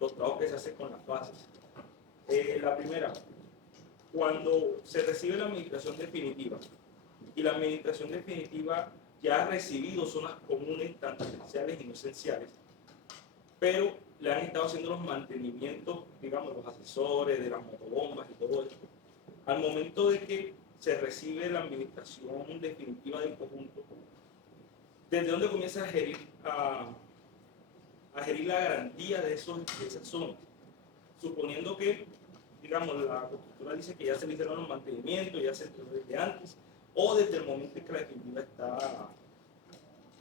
los trabajos que se hacen con las bases. La primera, cuando se recibe la administración definitiva y la administración definitiva ya ha recibido zonas comunes, tanto esenciales y no esenciales, pero le han estado haciendo los mantenimientos, digamos, los asesores de las motobombas y todo eso. Al momento de que se recibe la administración definitiva del conjunto, ¿desde dónde comienza a gerir la garantía de esas zonas? Suponiendo que, digamos, la constructora dice que ya se le hicieron los mantenimientos, ya se entregó desde antes, o desde el momento en que la definitiva está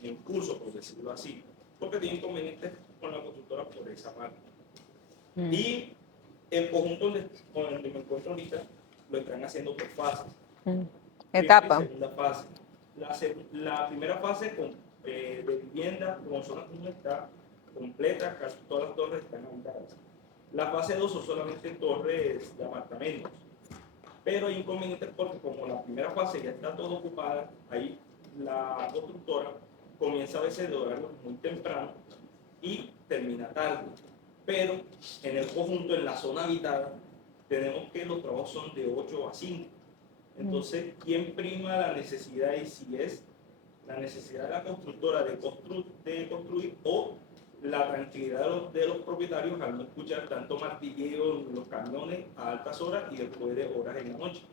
en curso, por decirlo así, porque tiene inconvenientes con la constructora por esa parte. Y el conjunto donde me encuentro ahorita lo están haciendo por fases. Etapa. Segunda fase. La primera fase de vivienda con zonas comunes está completa, casi todas las torres están habitadas. La fase 2 son solamente torres de apartamentos. Pero hay inconvenientes porque como la primera fase ya está todo ocupada, ahí la constructora comienza a veces de horario muy temprano y termina tarde. Pero en el conjunto, en la zona habitada, tenemos que los trabajos son de 8 a 5. Entonces, ¿quién prima la necesidad? Y si es la necesidad de la constructora de construir o la tranquilidad de los propietarios al no escuchar tanto martilleo en los camiones a altas horas y después de horas en la noche.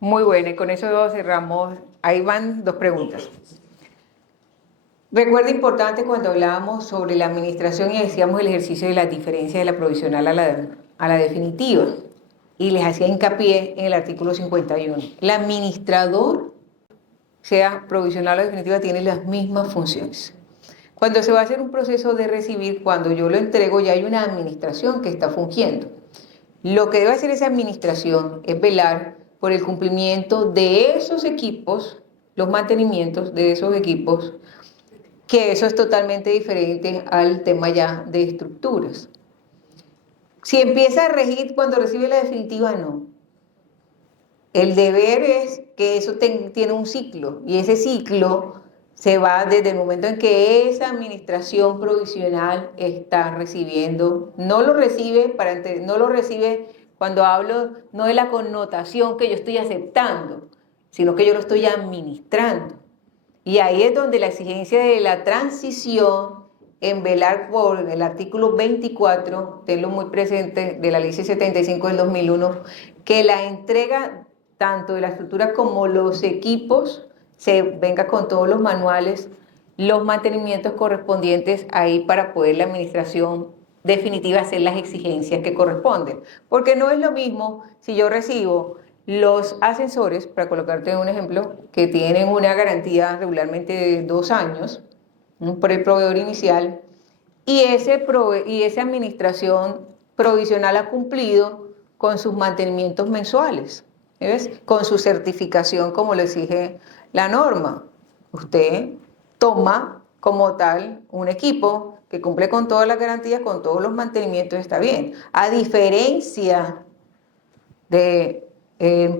Muy bueno, y con eso cerramos. Ahí van dos preguntas. Recuerda importante cuando hablábamos sobre la administración y decíamos el ejercicio de la diferencia de la provisional a la definitiva. Y les hacía hincapié en el artículo 51. El administrador, sea provisional o definitiva, tiene las mismas funciones. Cuando se va a hacer un proceso de recibir, cuando yo lo entrego, ya hay una administración que está fungiendo. Lo que debe hacer esa administración es velar por el cumplimiento de esos equipos, los mantenimientos de esos equipos, que eso es totalmente diferente al tema ya de estructuras. Si empieza a regir cuando recibe la definitiva, no. El deber es que eso tiene un ciclo, y ese ciclo se va desde el momento en que esa administración provisional está recibiendo. No lo recibe cuando hablo, no de la connotación que yo estoy aceptando, sino que yo lo estoy administrando. Y ahí es donde la exigencia de la transición en velar por el artículo 24, tenlo muy presente, de la ley 75 del 2001, que la entrega tanto de la estructura como los equipos se venga con todos los manuales, los mantenimientos correspondientes ahí para poder la administración definitiva hacer las exigencias que corresponden. Porque no es lo mismo si yo recibo los ascensores, para colocarte un ejemplo, que tienen una garantía regularmente de 2 años por el proveedor inicial, y esa administración provisional ha cumplido con sus mantenimientos mensuales, ¿ves? Con su certificación como lo exige la norma. Usted toma como tal un equipo que cumple con todas las garantías, con todos los mantenimientos, está bien. A diferencia de,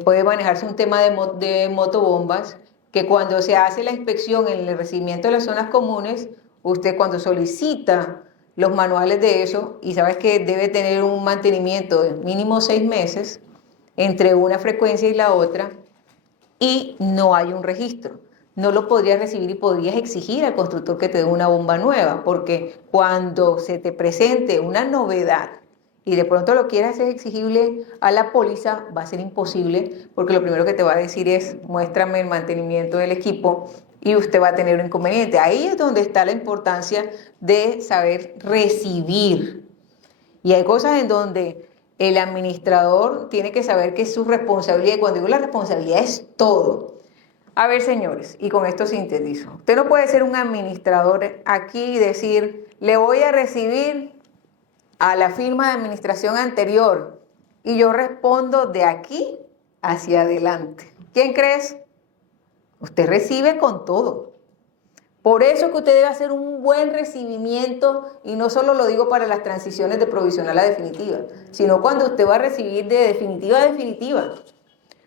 puede manejarse un tema de motobombas, que cuando se hace la inspección en el recibimiento de las zonas comunes, usted cuando solicita los manuales de eso, y sabes que debe tener un mantenimiento de mínimo 6 meses entre una frecuencia y la otra, y no hay un registro. No lo podrías recibir y podrías exigir al constructor que te dé una bomba nueva, porque cuando se te presente una novedad y de pronto lo quieras hacer exigible a la póliza, va a ser imposible, porque lo primero que te va a decir es muéstrame el mantenimiento del equipo y usted va a tener un inconveniente. Ahí es donde está la importancia de saber recibir. Y hay cosas en donde el administrador tiene que saber que es su responsabilidad, y cuando digo la responsabilidad es todo. A ver, señores, y con esto sintetizo. Usted no puede ser un administrador aquí y decir, le voy a recibir a la firma de administración anterior y yo respondo de aquí hacia adelante. ¿Quién crees? Usted recibe con todo, Por eso que usted debe hacer un buen recibimiento, y no solo lo digo para las transiciones de provisional a definitiva, sino cuando usted va a recibir de definitiva a definitiva.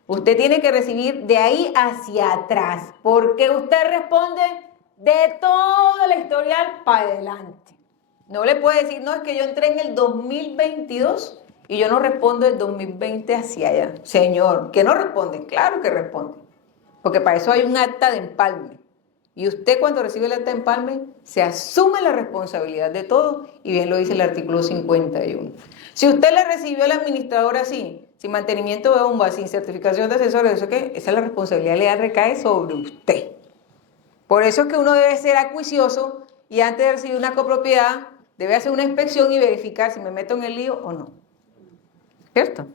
Usted tiene que recibir de ahí hacia atrás, porque usted responde de todo el historial para adelante. No le puede decir, no, es que yo entré en el 2022 y yo no respondo del 2020 hacia allá. Señor, ¿que no responde? Claro que responde, porque para eso hay un acta de empalme. Y usted cuando recibe el acta de empalme se asume la responsabilidad de todo, y bien lo dice el artículo 51. Si usted le recibió al administrador así, sin mantenimiento de bomba, sin certificación de asesores, ¿eso qué? Esa es la responsabilidad legal, recae sobre usted. Por eso es que uno debe ser acuicioso y antes de recibir una copropiedad debe hacer una inspección y verificar si me meto en el lío o no. ¿Cierto?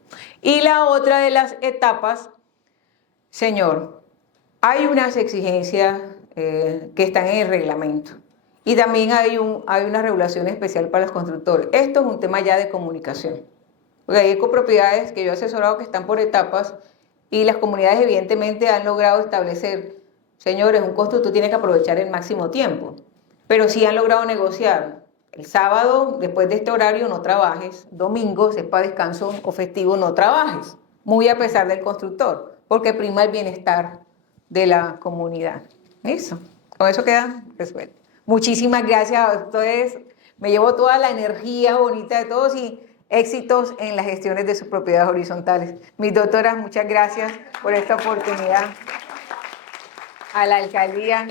Y la otra de las etapas, señor, hay unas exigencias que están en el reglamento, y también hay una regulación especial para los constructores. Esto es un tema ya de comunicación, porque hay copropiedades que yo he asesorado que están por etapas, y las comunidades evidentemente han logrado establecer, señores, un constructor tiene que aprovechar el máximo tiempo, pero sí han logrado negociar. El sábado, después de este horario, no trabajes. Domingo, si es para descanso o festivo, no trabajes. Muy a pesar del constructor, porque prima el bienestar de la comunidad. Eso, con eso queda resuelto. Muchísimas gracias a ustedes. Me llevo toda la energía bonita de todos y éxitos en las gestiones de sus propiedades horizontales. Mis doctoras, muchas gracias por esta oportunidad. A la alcaldía.